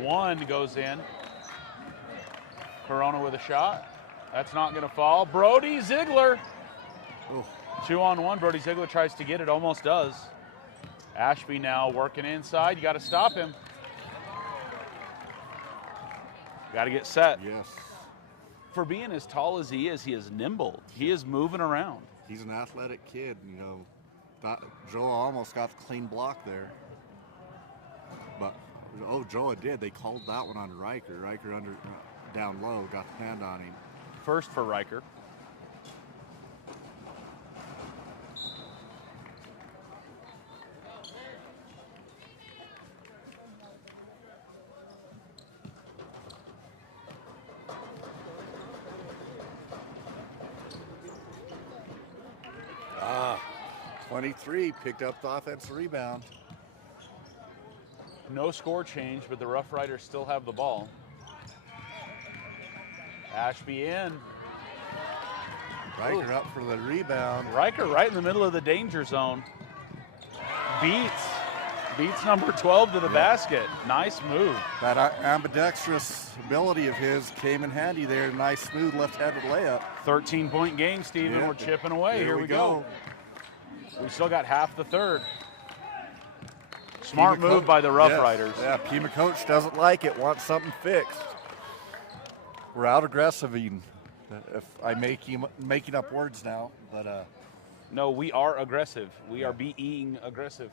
One goes in. Corona with a shot. That's not going to fall. Brody Ziegler. Ooh. 2-on-1. Brody Ziegler tries to get it. Almost does. Ashby now working inside. You got to stop him. Got to get set. Yes. For being as tall as he is nimble. He is moving around. He's an athletic kid, you know. Joe almost got the clean block there. But, Joe did. They called that one on Riker. Riker down low, got the hand on him. First for Riker. Ah, 23 picked up the offensive rebound. No score change, but the Rough Riders still have the ball. Ashby in. Riker up for the rebound. Riker right in the middle of the danger zone. Beats number 12 to the basket. Nice move. That ambidextrous ability of his came in handy there. Nice, smooth left-handed layup. 13-point game, Steven. Yeah. We're chipping away. Here we go. We still got half the third. Smart Pima move by the Rough yes. Riders. Yeah, Pima coach doesn't like it, wants something fixed. We're out aggressive, if I'm making up words now, but no, we are aggressive. We are being aggressive.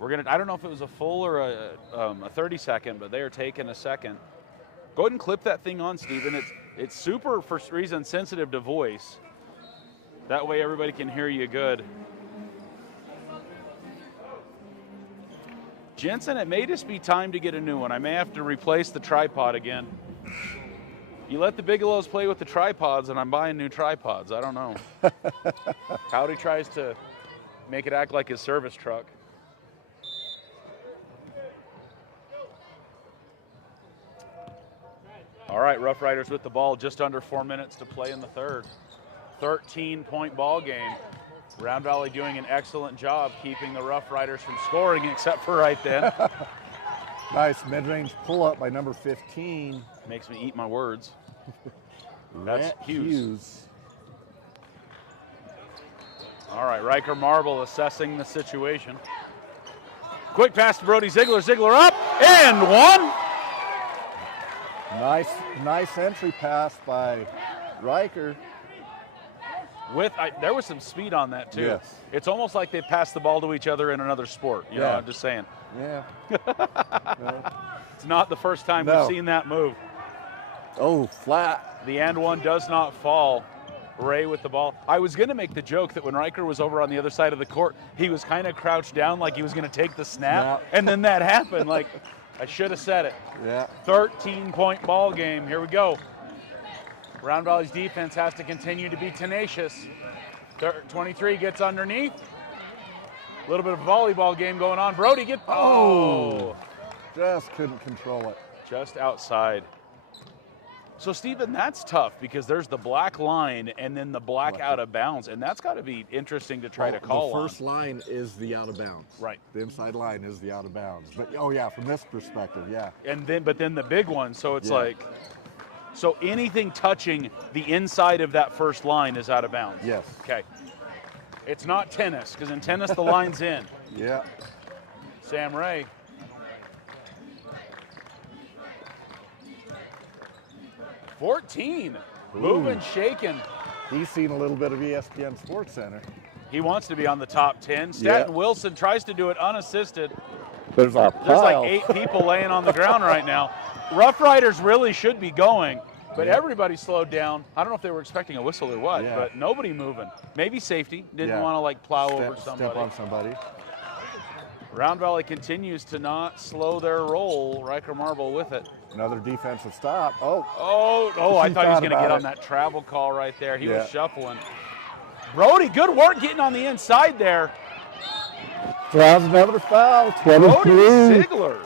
I don't know if it was a full or a 30-second, but they are taking a second. Go ahead and clip that thing on, Steven. It's super, for some reason, sensitive to voice. That way everybody can hear you good. Jensen, it may just be time to get a new one. I may have to replace the tripod again. You let the Bigelows play with the tripods, and I'm buying new tripods. I don't know. Howdy tries to make it act like his service truck. All right, Rough Riders with the ball, just under 4 minutes to play in the third. 13-point ball game. Round Valley doing an excellent job keeping the Rough Riders from scoring, except for right then. nice mid-range pull-up by number 15. Makes me eat my words. That's Hughes. All right, Riker Marble assessing the situation. Quick pass to Brody Ziegler. Ziegler up and one. Nice entry pass by Riker. There was some speed on that too. Yes. It's almost like they passed the ball to each other in another sport. You know, I'm just saying. Yeah. It's not the first time we've seen that move. Oh, flat. The and one does not fall. Ray with the ball. I was going to make the joke that when Riker was over on the other side of the court, he was kind of crouched down like he was going to take the snap. And then that happened. Like, I should have said it. Yeah. 13-point ball game. Here we go. Round Valley's defense has to continue to be tenacious. 23 gets underneath. A little bit of a volleyball game going on. Brody just couldn't control it. Just outside. So, Steven, that's tough because there's the black line and then the black out of bounds, and that's got to be interesting to try to call on. The first line is the out of bounds. Right. The inside line is the out of bounds. But, from this perspective, yeah. But then the big one, so it's like, so anything touching the inside of that first line is out of bounds. Yes. Okay. It's not tennis, because in tennis the line's in. Yeah. Sam Ray. (14). Moving, shaking. He's seen a little bit of ESPN Sports Center. He wants to be on the top 10. Staten Wilson tries to do it unassisted. There's our There's like 8 people laying on the ground right now. Rough Riders really should be going, but everybody slowed down. I don't know if they were expecting a whistle or what, but nobody moving. Maybe safety. Didn't want to like plow over somebody. Step on somebody. Round Valley continues to not slow their roll. Riker Marble with it. Another defensive stop. Oh, I thought he was going to get on that travel call right there. He was shuffling. Brody, good work getting on the inside there. draws another foul. 23. Brody Ziegler,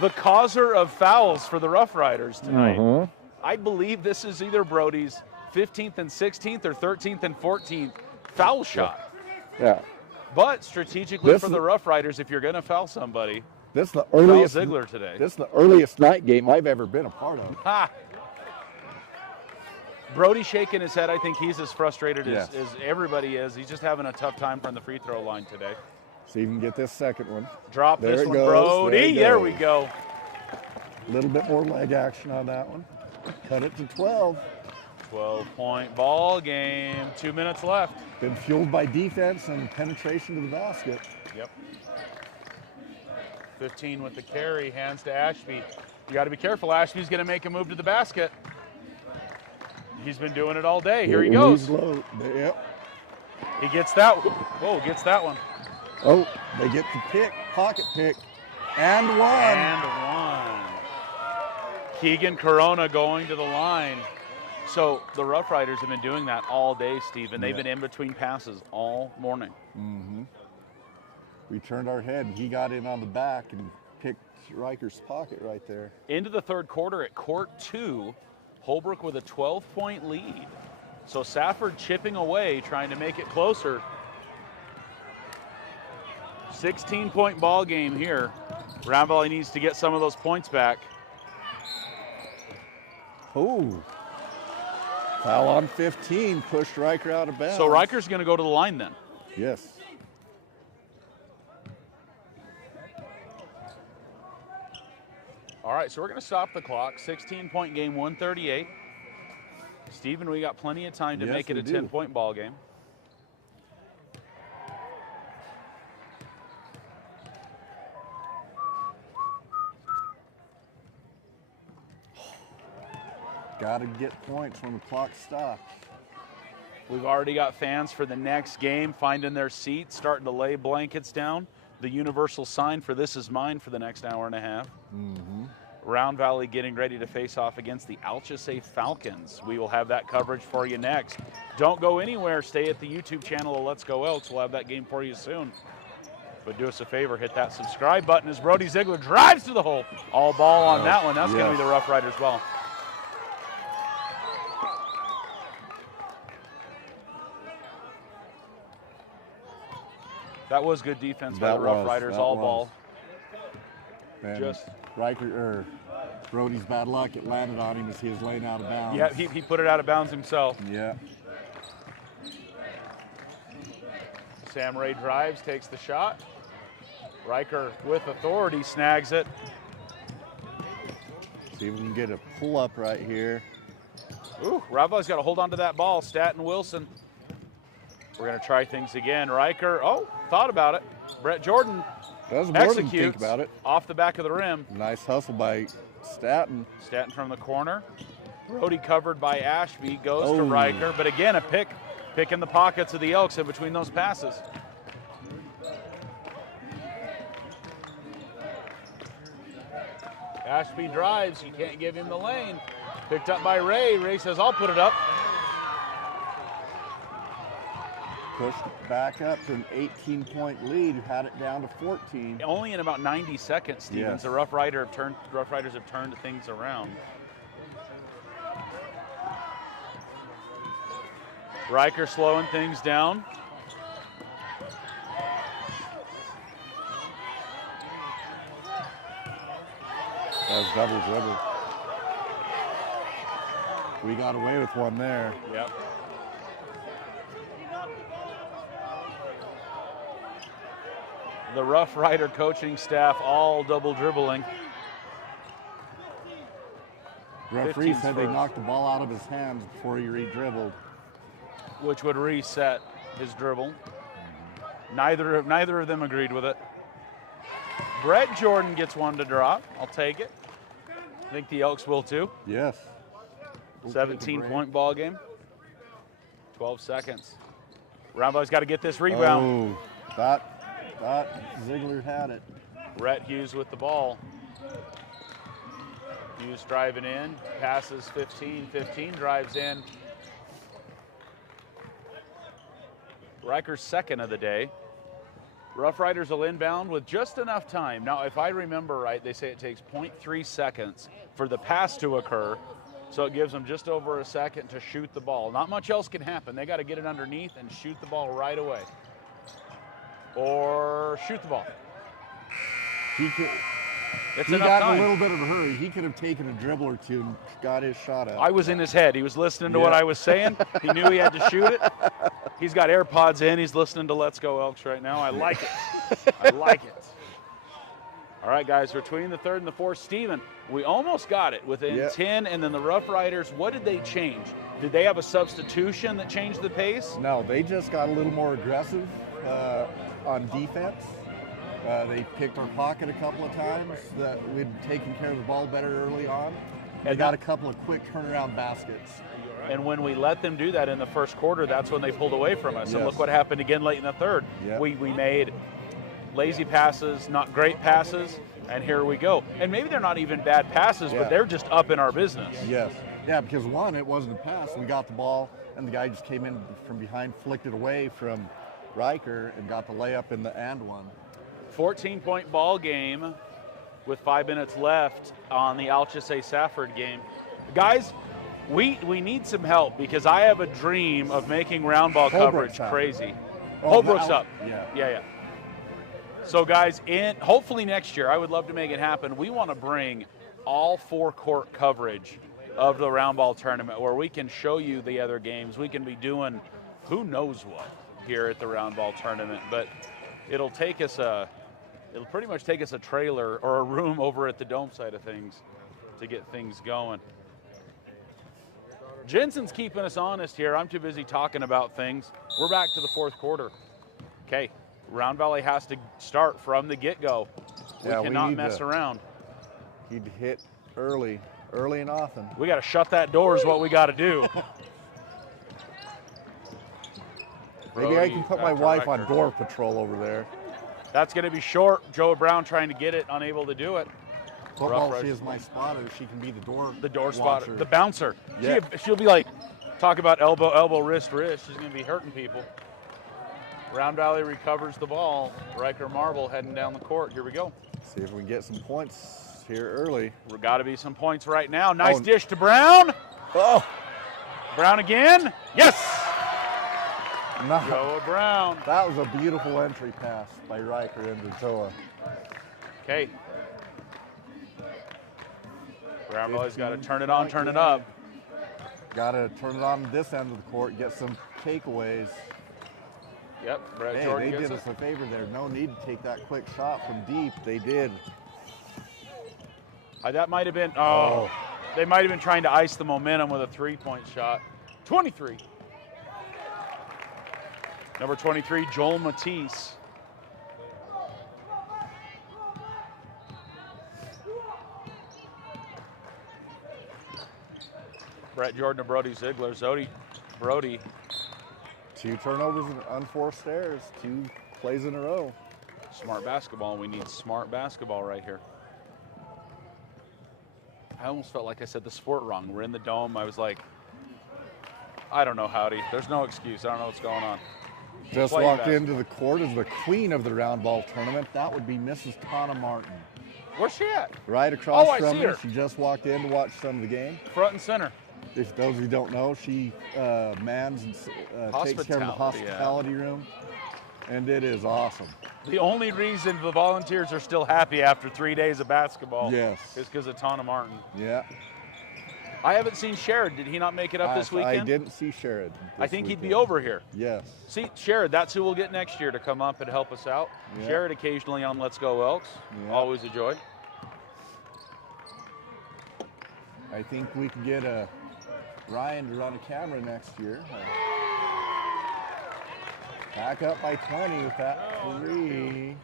the causer of fouls for the Rough Riders tonight. I believe this is either Brody's 15th and 16th or 13th and 14th foul shot. Yeah. But strategically for the Rough Riders, if you're going to foul somebody, this is the earliest Ziegler today. This is the earliest night game I've ever been a part of. Ha! Brody shaking his head. I think he's as frustrated as everybody is. He's just having a tough time from the free throw line today. See if you can get this second one. Drop there this one, goes. Brody. There we go. A little bit more leg action on that one. Cut it to 12. 12-point ball game. 2 minutes left. Been fueled by defense and penetration to the basket. Yep. 15 with the carry. Hands to Ashby. You got to be careful. Ashby's going to make a move to the basket. He's been doing it all day. Here he goes. Low. Yep. He gets that. Whoa, gets that one. Oh, they get the pick, pocket pick, and one. And one. Keegan Corona going to the line. So the Rough Riders have been doing that all day, Steve, and they've been in between passes all morning. We turned our head, and he got in on the back and picked Riker's pocket right there. Into the third quarter at court 2, Holbrook with a 12-point lead. So Safford chipping away, trying to make it closer. 16-point ball game here. Round Valley needs to get some of those points back. Oh. Foul on 15, pushed Riker out of bounds. So Riker's going to go to the line then. Yes. All right, so we're going to stop the clock. 16-point game, 138. Steven, we got plenty of time to make it a 10-point ball game. Got to get points when the clock stops. We've already got fans for the next game finding their seats, starting to lay blankets down. The universal sign for "This is mine" for the next hour and a half. Round Valley getting ready to face off against the Alchesay Falcons. We will have that coverage for you next. Don't go anywhere. Stay at the YouTube channel of Let's Go Elks. We'll have that game for you soon. But do us a favor, hit that subscribe button as Brody Ziegler drives to the hole. All ball on that one. That's going to be the Rough Riders ball. That was good defense by the Rough Riders, all ball. And Just Brody's bad luck. It landed on him as he was laying out of bounds. Yeah, he put it out of bounds himself. Yeah. Sam Ray drives, takes the shot. Riker with authority snags it. See if we can get a pull up right here. Ooh, Rava's got to hold on to that ball. Staten Wilson. We're going to try things again. Riker, thought about it. Brett Jordan executes think about it. Off the back of the rim. Nice hustle by Staten. Staten from the corner. Brody covered by Ashby, goes to Riker. But again, a pick in the pockets of the Elks in between those passes. Ashby drives, you can't give him the lane. Picked up by Ray. Ray says, I'll put it up. Pushed back up to an 18-point lead. Had it down to 14. Only in about 90 seconds, Stevens. Yes. The Rough Riders have turned things around. Riker slowing things down. That was double dribble. We got away with one there. Yep. The Rough Rider coaching staff all double dribbling. Referee 15's said they first. knocked the ball out of his hands before he re-dribbled. Which would reset his dribble. Neither of them agreed with it. Brett Jordan gets one to drop. I'll take it. I think the Elks will too. Yes. 17-point ball game. 12 seconds. Roundball's got to get this rebound. Oh, that Ziegler had it. Rhett Hughes with the ball. Hughes driving in, passes 15. 15 drives in. Riker's second of the day. Rough Riders will inbound with just enough time. Now, if I remember right, they say it takes 0.3 seconds for the pass to occur, so it gives them just over a second to shoot the ball. Not much else can happen. They got to get it underneath and shoot the ball right away. Or shoot the ball. He It's enough got time. in a little bit of a hurry. He could have taken a dribble or two and got his shot out. I was in his head. He was listening to what I was saying. He knew he had to shoot it. He's got AirPods in. He's listening to Let's Go Elks right now. I like it. I like it. All right, guys, between the third and the fourth, Steven, we almost got it within 10, and then the Rough Riders, what did they change? Did they have a substitution that changed the pace? No, they just got a little more aggressive on defense. They picked our pocket a couple of times. That we'd taken care of the ball better early on. They got a couple of quick turnaround baskets. And when we let them do that in the first quarter, that's when they pulled away from us. And Yes. look what happened again late in the third. Yep. We made lazy passes, not great passes, and here we go. And maybe they're not even bad passes, but they're just up in our business. Yes. Yeah, because one, it wasn't a pass. We got the ball, and the guy just came in from behind, flicked it away from Riker, and got the layup in the and one. 14-point ball game with 5 minutes left on the Alchese Safford game. Guys, we need some help because I have a dream of making round ball coverage crazy. Holbrook's up. Yeah. So guys, hopefully next year, I would love to make it happen. We want to bring all four-court coverage of the round ball tournament where we can show you the other games. We can be doing who knows what here at the round ball tournament, but it'll pretty much take us a trailer or a room over at the dome side of things to get things going. Jensen's keeping us honest here. I'm too busy talking about things. We're back to the fourth quarter. Okay, Round Valley has to start from the get-go. We cannot mess around. He'd hit early and often. We got to shut that door is what we got to do. Maybe I can put my wife on door patrol over there. That's going to be short. Joe Brown trying to get it, unable to do it. Football, she is my spotter. She can be the door spotter, the bouncer. Yeah. She'll be like, talk about elbow, wrist. She's going to be hurting people. Round Valley recovers the ball. Riker Marble heading down the court. Here we go. See if we can get some points here early. There got to be some points right now. Nice dish to Brown. Oh. Brown again. Yes. No. Joe Brown. That was a beautiful entry pass by Riker into Toa. Okay. Round Valley's got to turn it on, turn it up. Got to turn it on this end of the court, get some takeaways. Yep, Brett Hey, Jordan they gets did it. us a favor there. No need to take that quick shot from deep. They did. That might have been, they might have been trying to ice the momentum with a three-point shot. 23. Number 23, Joel Matisse. Brett Jordan to Brody Ziegler. Brody. 2 turnovers and unforced errors. 2 plays in a row. Smart basketball. We need smart basketball right here. I almost felt like I said the sport wrong. We're in the dome. I was like, I don't know, Howdy. There's no excuse. I don't know what's going on. Just walked into the court as the queen of the round ball tournament. That would be Mrs. Tana Martin. Where's she at? Right across I from see me. her. She just walked in to watch some of the game. Front and center. If those of you don't know, she mans and takes care of the hospitality room, and it is awesome. The only reason the Volunteers are still happy after 3 days of basketball is because of Tana Martin. Yeah. I haven't seen Sherrod. Did he not make it up this weekend? I didn't see Sherrod. I think he'd be over here. Yes. See, Sherrod, that's who we'll get next year to come up and help us out. Yeah. Sherrod occasionally on Let's Go Elks. Yeah. Always a joy. I think we can get Ryan to run a camera next year. Back up by 20 with that 3.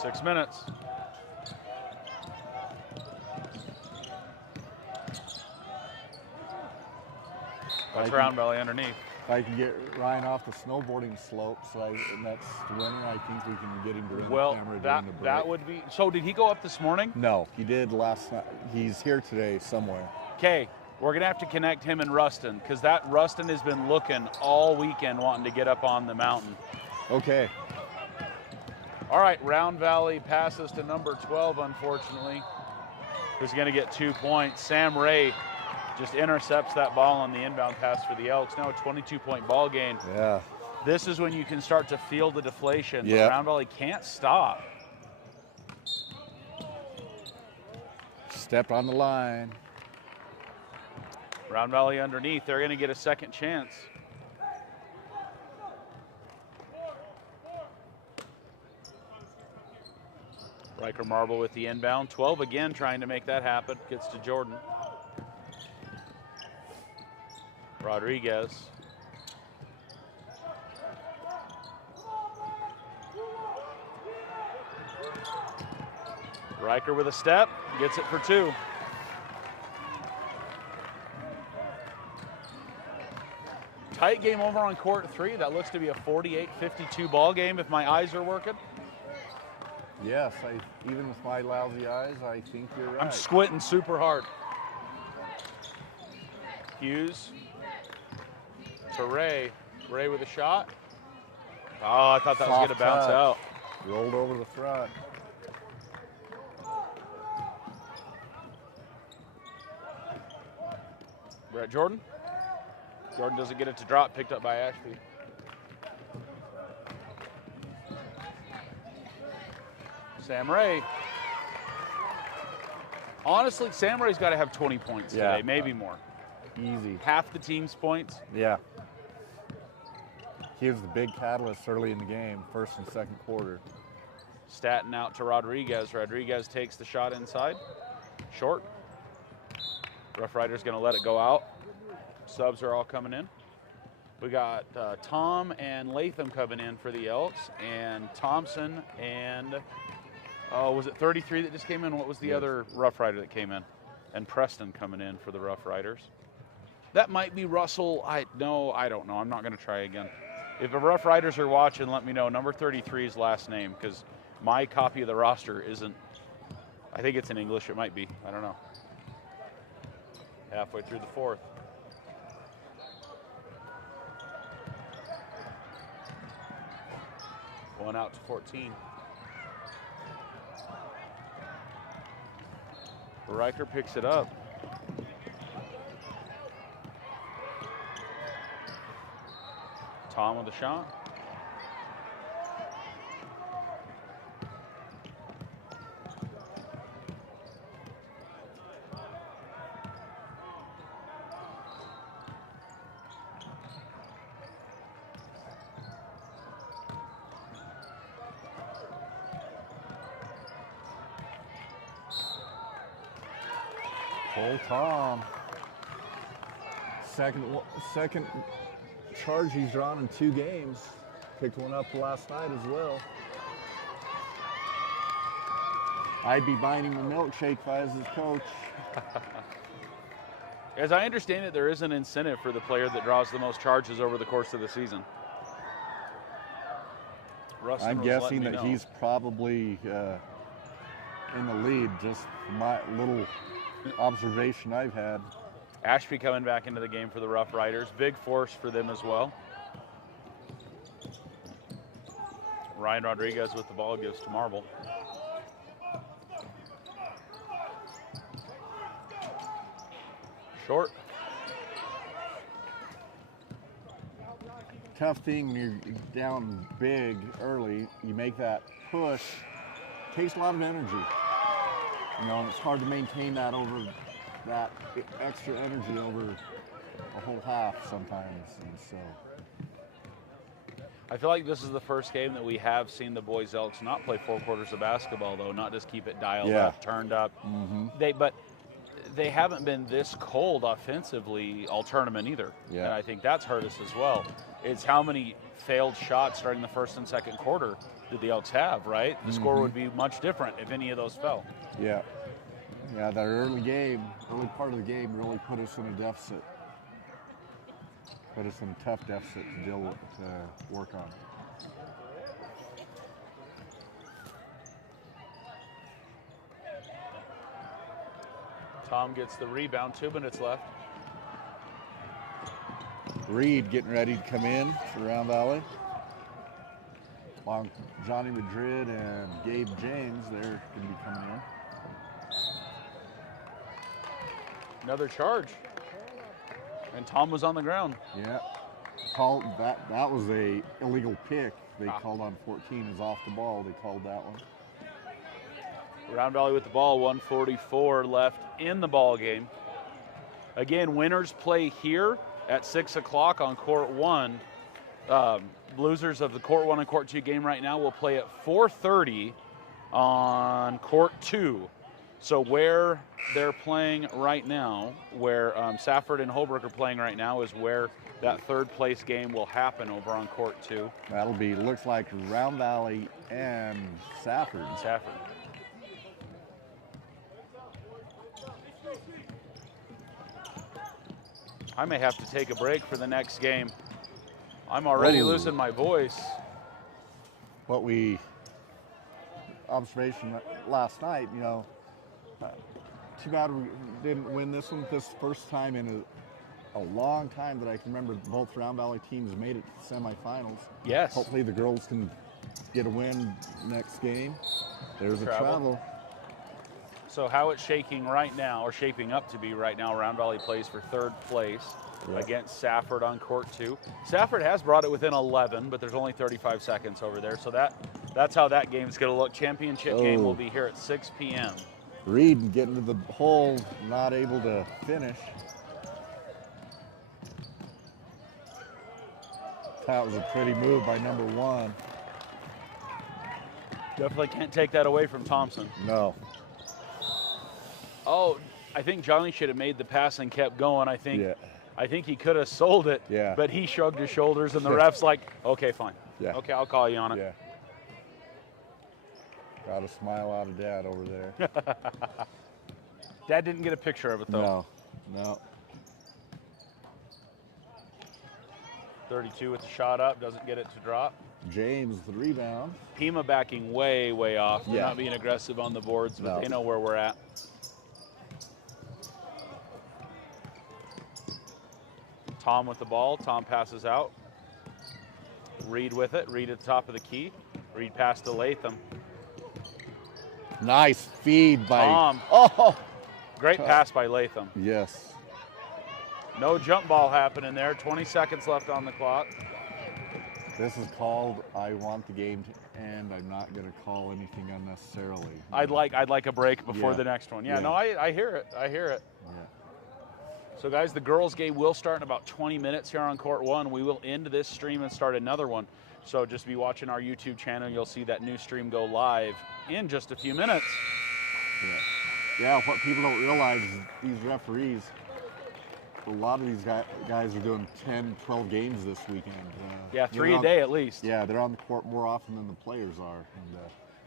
6 minutes. That's Round Valley underneath. If I can get Ryan off the snowboarding slope, and that's the winner, I think we can get him to run the camera during the break. That would be. So did he go up this morning? No, he did last night. He's here today somewhere. Okay, we're gonna have to connect him and Rustin because that Rustin has been looking all weekend wanting to get up on the mountain. Okay. All right, Round Valley passes to number 12, unfortunately, who's gonna get 2 points. Sam Ray just intercepts that ball on the inbound pass for the Elks. Now a 22-point ball game. Yeah. This is when you can start to feel the deflation. Yeah. Round Valley can't stop. Stepped on the line. Round Valley underneath. They're going to get a second chance. Riker Marble with the inbound. 12 again trying to make that happen. Gets to Jordan. Rodriguez. Riker with a step, gets it for 2. Tight game over on court 3. That looks to be a 48-52 ball game if my eyes are working. Yes, even with my lousy eyes, I think you're right. I'm squinting super hard. Hughes to Ray. Ray with a shot. Oh, I thought that was going to bounce out. Rolled over the front. Brett Jordan. Jordan doesn't get it to drop, picked up by Ashby. Sam Ray. Honestly, Sam Ray's got to have 20 points today, maybe more. Easy. Half the team's points. Yeah. He was the big catalyst early in the game, first and second quarter. Staten out to Rodriguez. Rodriguez takes the shot inside. Short. Rough Rider's going to let it go out. Subs are all coming in. We got Tom and Latham coming in for the Elks, and Thompson and, was it 33 that just came in? What was the other Rough Rider that came in? And Preston coming in for the Rough Riders. That might be Russell. I don't know. I'm not going to try again. If the Rough Riders are watching, let me know. Number 33's last name, because my copy of the roster isn't, I think it's in English. It might be. I don't know. Halfway through the fourth. One out to 14. Riker picks it up. Tom with a shot. Old Tom. Second charge he's drawn in 2 games. Picked one up last night as well. I'd be buying him a milkshake if I was his coach. As I understand it, there is an incentive for the player that draws the most charges over the course of the season. Rustin I'm was guessing letting me that know. he's probably in the lead, just my little observation I've had. Ashby coming back into the game for the Rough Riders. Big force for them as well. Ryan Rodriguez with the ball gives to Marble. Short. Tough thing when you're down big early, you make that push, takes a lot of energy. You know, and it's hard to maintain that extra energy over a whole half sometimes, and so. I feel like this is the first game that we have seen the boys Elks not play 4 quarters of basketball, though, not just keep it dialed up, turned up. But they haven't been this cold offensively all tournament either. And I think that's hurt us as well. It's how many failed shots during the first and second quarter did the Elks have, right? The score would be much different if any of those fell. Yeah, that early part of the game really put us in a deficit. Put us in a tough deficit to work on. Tom gets the rebound, 2 minutes left. Reed getting ready to come in for Round Valley. Along Johnny Madrid and Gabe James, they're going to be coming in. Another charge. And Tom was on the ground. Yeah. Called that was a illegal pick. They called on 14 is off the ball. They called that one. Round Valley with the ball, 1:44 left in the ball game. Again, winners play here at 6 o'clock on court 1. Losers of the court 1 and court 2 game right now will play at 4:30 on court 2. So where they're playing right now, where Safford and Holbrook are playing right now, is where that third place game will happen over on court 2. That'll be, looks like Round Valley and Safford. I may have to take a break for the next game. I'm already losing my voice. Observation last night, you know, too bad we didn't win this one. This first time in a long time that I can remember both Round Valley teams made it to the semifinals. Yes. Hopefully the girls can get a win next game. There's a travel. So how it's shaking right now, or shaping up to be right now, Round Valley plays for third place against Safford on court 2. Safford has brought it within 11, but there's only 35 seconds over there. So that's how that game's going to look. Championship game will be here at 6 p.m. Reed getting to the hole, not able to finish. That was a pretty move by number 1. Definitely can't take that away from Thompson. No. Oh, I think Johnny should have made the pass and kept going. I think he could have sold it, but he shrugged his shoulders, and the ref's like, okay, fine. Okay, I'll call you on it. Got a smile out of Dad over there. Dad didn't get a picture of it, though. No. 32 with the shot up, doesn't get it to drop. James, the rebound. Pima backing way, way off. They're not being aggressive on the boards, but they know where we're at. Tom with the ball. Tom passes out. Reed with it. Reed at the top of the key. Reed pass to Latham. Nice feed by Tom. Great pass by Latham. Yes. No jump ball happening there. 20 seconds left on the clock. This is called, I want the game to end. I'm not going to call anything unnecessarily. I'd like a break before the next one. No, I hear it. Yeah. So guys, the girls game will start in about 20 minutes here on court 1. We will end this stream and start another one. So just be watching our YouTube channel. You'll see that new stream go live in just a few minutes. Yeah, what people don't realize is these referees, a lot of these guys are doing 10, 12 games this weekend. 3 a day at least. Yeah, they're on the court more often than the players are. And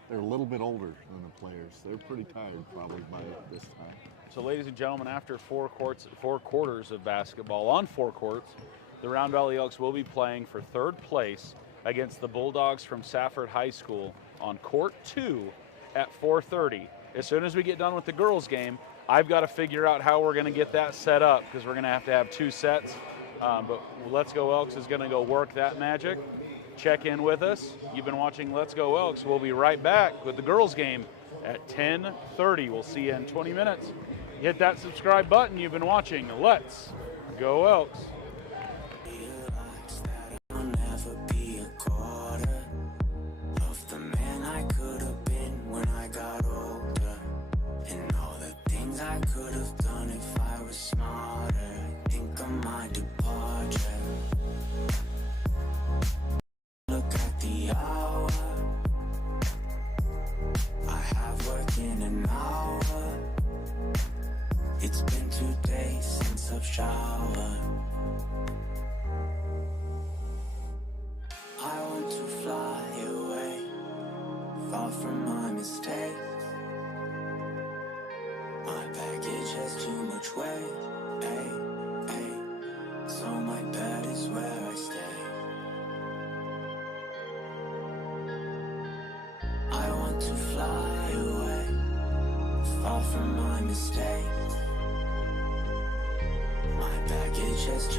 they're a little bit older than the players. They're pretty tired probably by this time. So ladies and gentlemen, after 4 quarters of basketball on 4 courts, the Round Valley Elks will be playing for third place against the Bulldogs from Safford High School on court 2 at 4:30. As soon as we get done with the girls game, I've got to figure out how we're going to get that set up, because we're going to have 2 sets. But Let's Go Elks is going to go work that magic. Check in with us. You've been watching Let's Go Elks. We'll be right back with the girls game at 10:30. We'll see you in 20 minutes. Hit that subscribe button. You've been watching Let's Go Elks. Realize that I'll never be a quarter of the man I could have been when I got older. And I could have done if I was smarter. Think of my departure. Look at the hour. I have work in an hour. It's been 2 days since I've showered. I want to fly away, far from my mistakes. My baggage has too much weight, so my bed is where I stay. I want to fly away, far from my mistakes. My baggage has too